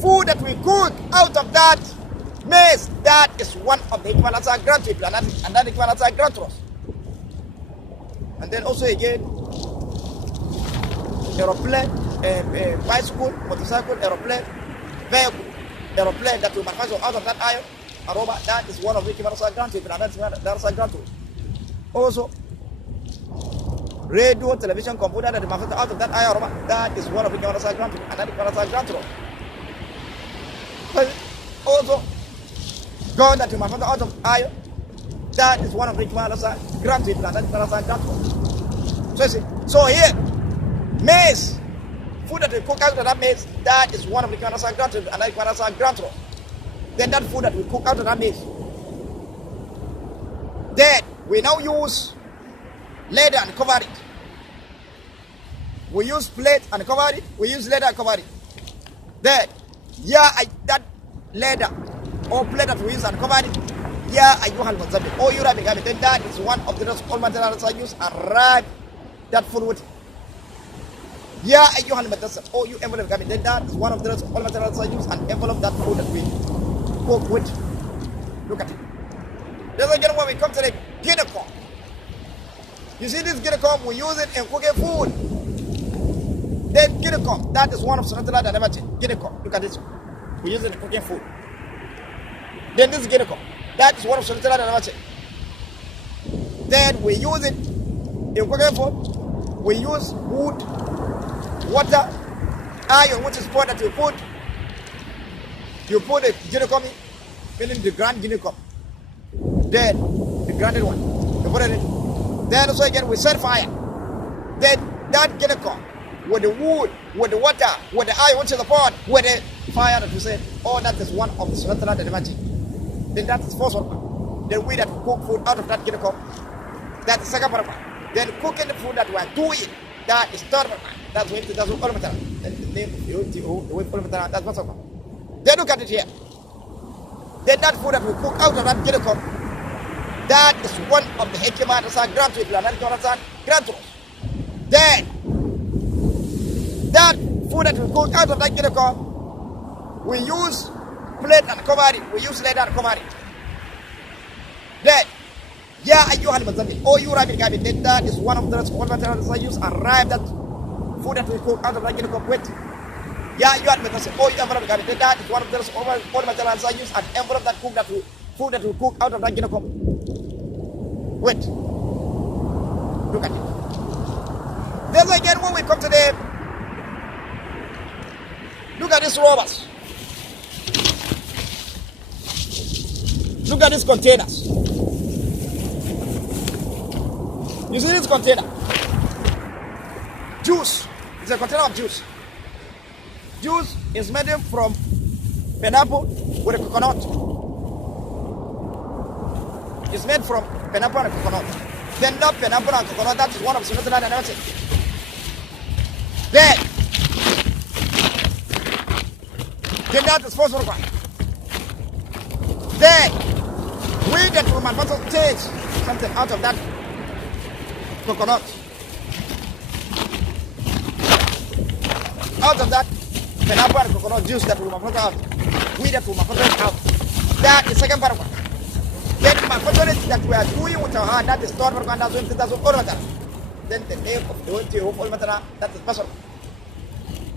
food that we cook out of that maize, that is one of the Hikmanasa grant people, and that Hikmanasa grant us. And then also again, aeroplane, bicycle, motorcycle, aeroplane, vehicle, aeroplane that we manufacture out of that iron, aroma, that is one of the Hikmanasa grant people, and that's a grant us. Also, radio, television, computer that we manufacture out of that iron, aroma, that is one of the Hikmanasa grant people, and that Hikmanasa grant us. Also, gun that we manufacture out of iron, that is one of the Hikmanasa grant people, and that Hikmanasa grant us. So here, maize, food that we cook out of that maize, that is one of the Hikmanasa grant people, and that Hikmanasa grant us. Then that food that we cook out of that maize. Then we now use leather and cover it. We use plate and cover it. We use leather and cover it. Then, that leather or plate that we use and cover it, Ayyuhal Mudassir, or you wrap it. Then that is one of the all materials I use and wrap that food with. Ayyuhal Mudassir, or you envelope it. Then that is one of the all materials I use and envelope that food that we cook with. Look at it. Then again, when we come to the guinea corn. You see this guinea corn, we use it in cooking food. Then guinea corn, that is one of Sunatala and Namachi. Guinea corn, look at this. We use it in cooking food. Then this guinea corn, that is one of Sunatala and Namachi. Then we use it in cooking food. We use wood, water, iron, which is part that you put the guinea corn in, meaning the grand guinea corn. Then the grounded one, you put it in. Then also again we set fire. Then that guinea corn with the wood, with the water, with the iron, which is the pot, with the fire that we said, that is one of the Sunatala and Namachi. Then that is first one. Then we that cook food out of that guinea corn, that is second part. Then cooking the food that we are doing, that is third part. That's what all material. Then the name of the OTO, the way all material, that's what's up. Then look at it here. Then that food that we cook out of that guinea corn, that is one of the Hikmanasa grant people, and that grant us. Then that food that we cook out of that guinea corn, we use plate and cover it. We use leather and cover it. Then, Ayyuhal Mudassir, or you wrap it, then that is one of the all materials I use and wrap that food that we cook out of that guinea corn with. Ayyuhal Mudassir, or you envelope it, then that is one of the all materials I use and envelope that food that we cook out of that guinea corn. Wait. Look at it. Then again, when we come to the, look at these robbers. Look at these containers. You see this container? Juice. It's a container of juice. Juice is made from pineapple with a coconut. It's made from pineapple and coconut. Then not pineapple and coconut, that is one of the Sunnah and everything. Then that is first one. Then we that will manufacture change something out of that coconut. Out of that pineapple and coconut juice that we manufacture out. We that will manufacture out. That is second part. Then manufacture that we are doing with our hand, that is third part, that's all matter. Then the name of the whole matter, that is muscle.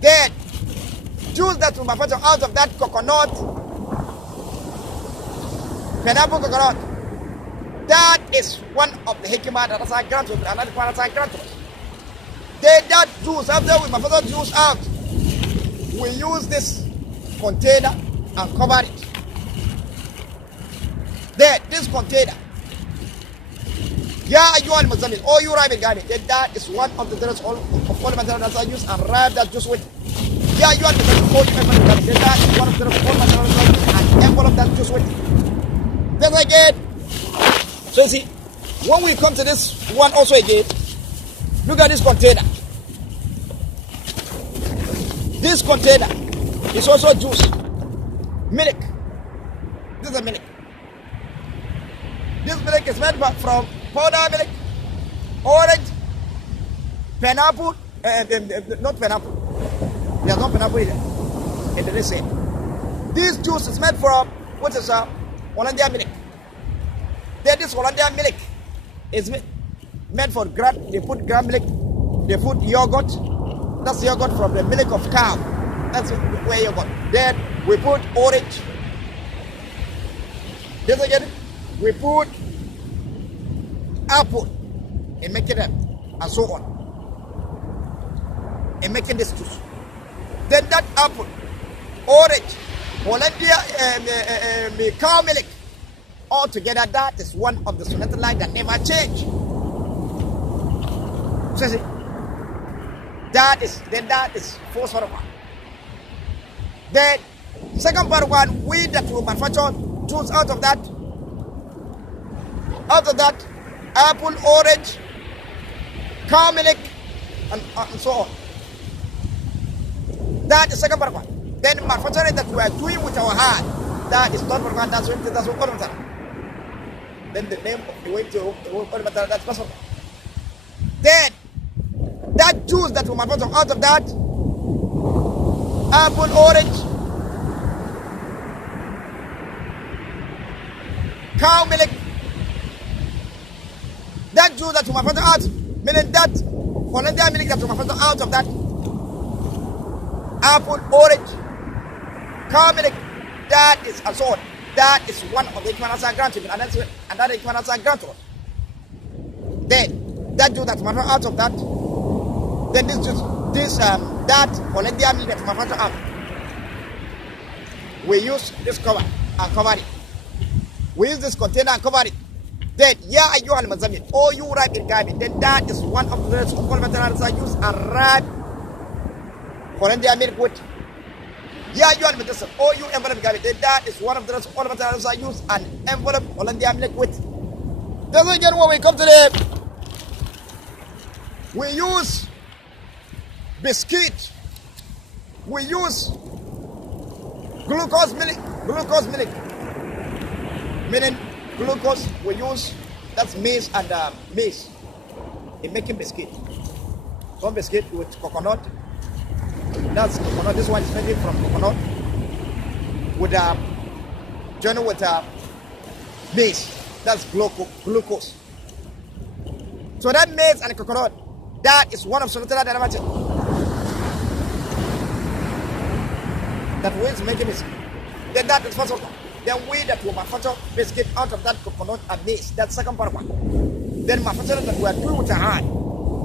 Then juice that we manufacture out of that coconut, pineapple coconut, that is one of the hikmah that I grant to another one that I grant to us. Then that juice, after we manufacture juice out, we use this container and cover it. Then this container, you are Muslim, or you write it, then that is one of the dress of all materials that I use and wrap that juice with. You are Muslim, or you then that is one of the dress of all materials that I use and envelope that juice with. Then again, so you see, when we come to this one also again, look at this container. This container is also juice, milk. This is milk. This milk is made from powder milk, orange, pineapple, not pineapple. There's no pineapple in the recipe. This juice is made from what is Hollandia milk. Then this Hollandia milk is made for gram. They put gram milk. They put yogurt. That's yogurt from the milk of cow. That's where yogurt. Then we put orange. This again, we put apple in making them, and so on. In making this juice. Then that apple, orange, Hollandia, cow milk, all together, that is one of the Sunnah line that never change. So see, that is first part of one. Then second part of one, we that will manufacture juice out of that. Out of that, apple, orange, cow milk, and so on. That is second part of one. Then manufacturing that we are doing with our hand, that is third part of one. That's what matter. Then the name of the way to what matter, that's possible. Then that juice that we manufacture out of that, apple, orange, cow milk, that juice that we manufacture out, meaning that Hollandia milk that we manufacture out of that, apple, orange, cow milk, that is and so on. That is one of the equivalents granted, and that equivalents are granted. Then that juice that we manufacture out of that, then this juice, that Hollandia milk that we manufacture out, we use this cover and cover it. We use this container and cover it. Then, you are Mazamit, or you wrap it garbage. Then that is one of the all materials I use and wrap Hollandia milk with. You are Mazamit, or you envelope garbage. Then that is one of the all materials I use and envelope Hollandia milk with. Then again, when we come to the, we use biscuit. We use glucose milk. Meaning glucose we use, that's maize and maize in making biscuit. Some biscuit with coconut, that's coconut. This one is made from coconut with journey with maize, that's glucose. So that maize and coconut, that is one of Sunnah that way is making biscuit. Then that is first of all. Then we that will manufacture biscuit out of that coconut and maize. That's second part one. Then manufacture that we are doing with our hand.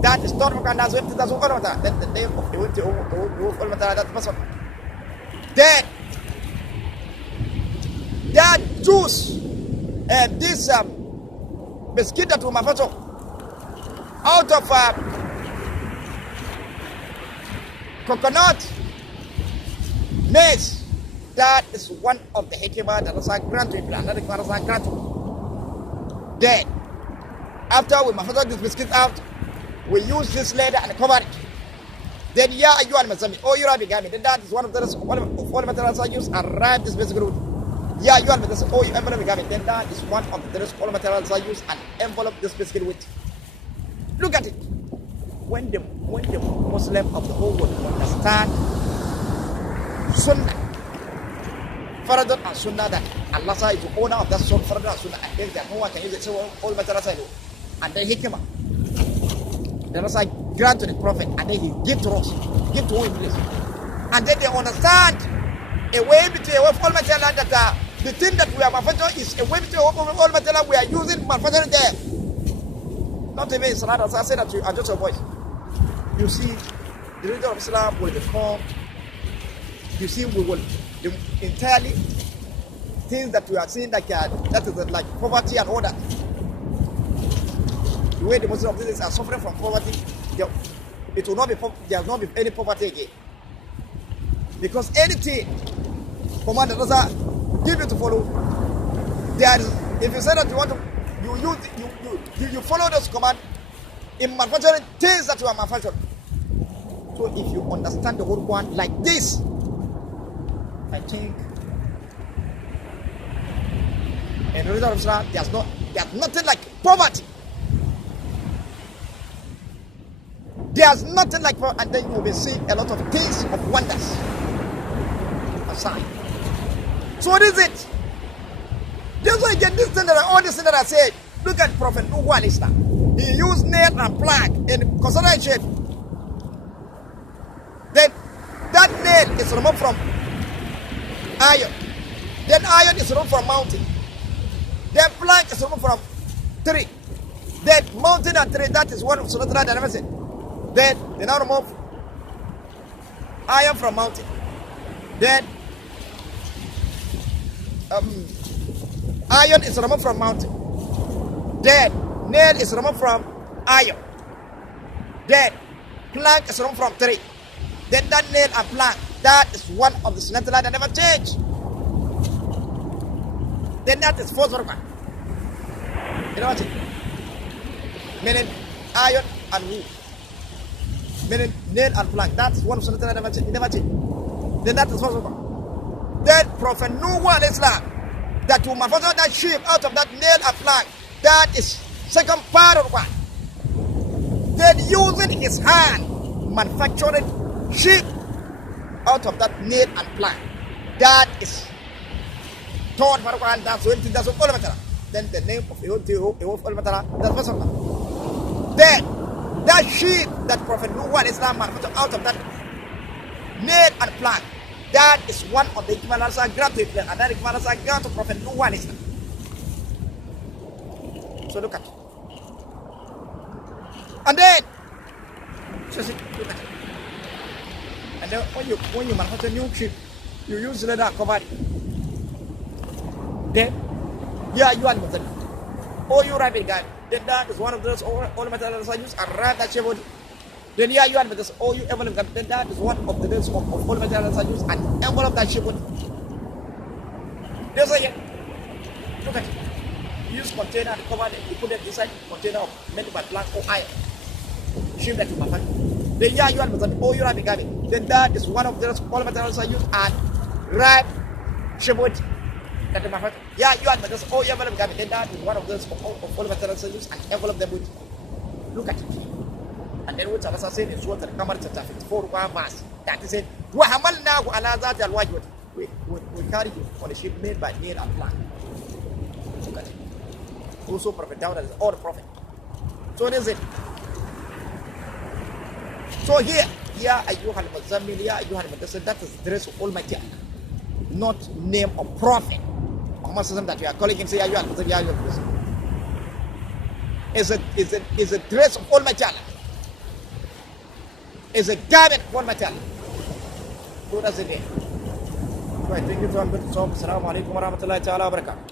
That is not what that's what that's what that. Then the name of the that person. Then that juice and this biscuit that we manufacture out of coconut maize. That is one of the hikmah that is granted. Another is granted. Then after we manufacture this biscuit out, we use this leather and cover it. Then you are Mazami. Oh, you are Bigami. Then that is one of the all materials I use and wrap this basic root. You are Mazami. Oh, you are Bigami. Then that is one of the all materials I use and envelope this biscuit with. Look at it. When the Muslim of the whole world understand Sunnah, Faradat and Sunnah, that Allah is the owner of that Sunnah, Faradat and Sunnah, and then that no one can use it. So all materials I do. And then Hikmah. Then I grant to the Prophet, and then he give to us, give to him this. And then they understand a way between all material that the thing that we are manufacturing is a way between all material we are using manufacturing there. Not even Salat, as I said that you are just a voice. You see, the religion of Islam will become, you see, we will entirely things that we are seeing like that is like poverty and all that. The way the Muslims of this are suffering from poverty, it will not be there will not be any poverty again. Because anything command that does give you to follow, there is, if you say that you want to you follow those commands in manufacturing things that you are manufacturing. So if you understand the whole one like this, I think in the religion of Islam there's nothing like poverty. There's nothing like poverty, and then you will be seeing a lot of things of wonders aside. So what is it? Just like this thing that all this thing that I said. Look at Prophet Nuh alayhi salam. He used nail and plank in concentric shape. Then that nail is removed from iron. Then iron is removed from mountain. Then plank is removed from tree. Then mountain and tree, that is one of Sunnah that I never said. Then they now remove iron from mountain. Then iron is removed from mountain. Then nail is removed from iron. Then plank is removed from tree. Then that nail and plank, that is one of the Sunnah that never change. Then that is fourth one. You know what it is? Meaning iron and wood. Meaning nail and plank. That's one of the Sunnah that never change. Never change. Then that is fourth one. Then Prophet Nuh alayhi salam, that will manufacture that ship out of that nail and plank. That is second part of one. Then using his hand, manufacturing sheep out of that nail and plank. That is third part of one. That's all matter. Then the name of all matter. That's first one. Then that sheep that Prophet Nuh alayhi salam manufactured out of that nail and plank. That is one of the hikmah granted, and that hikmah granted to Prophet Nuh alayhi salam. So look at it. And then, look at it. And then when you manufacture new chip, you use leather cover it. Then, you are Muslim. Or you wrap it, guy. Then that is one of those all materials I use and wrap that shape body. Then you are Muslim. Or you envelope that. Then that is one of the things of all materials I use and envelope that shape body. There's again. Look at it. Use container and cover it, you put it inside container of made by plank or iron. Ship that to my family. Then you are all you are beginning. Then that is one of the all materials I use and wrap ship wood that to my family. You are all you are beginning. Then that is one of those all materials I use and envelope them with. Look at it. And then what Allah said in Surah Al-Qamar chapter 54 verse that is said, وَحَمَلْنَاهُ عَلَى ذَاتِ الْوَجْهِ. We carry you on a ship made by nail and plank. Look at it. Also Prophet Dawud is all prophet. So what is it? So here, Ya ayyuhal muzammil, Ya ayyuhal mudassir, that is the dress of Almighty Allah, not name of prophet. Muhammad sallallahu that you are calling him, say Ya ayyuhal muzammil, Ya ayyuhal mudassir. Is a dress of Almighty Allah. is a garbage one metal. Do as a day. Right, thank you so much. Assalamu alaikum wa rahmatullahi wa barakatuh.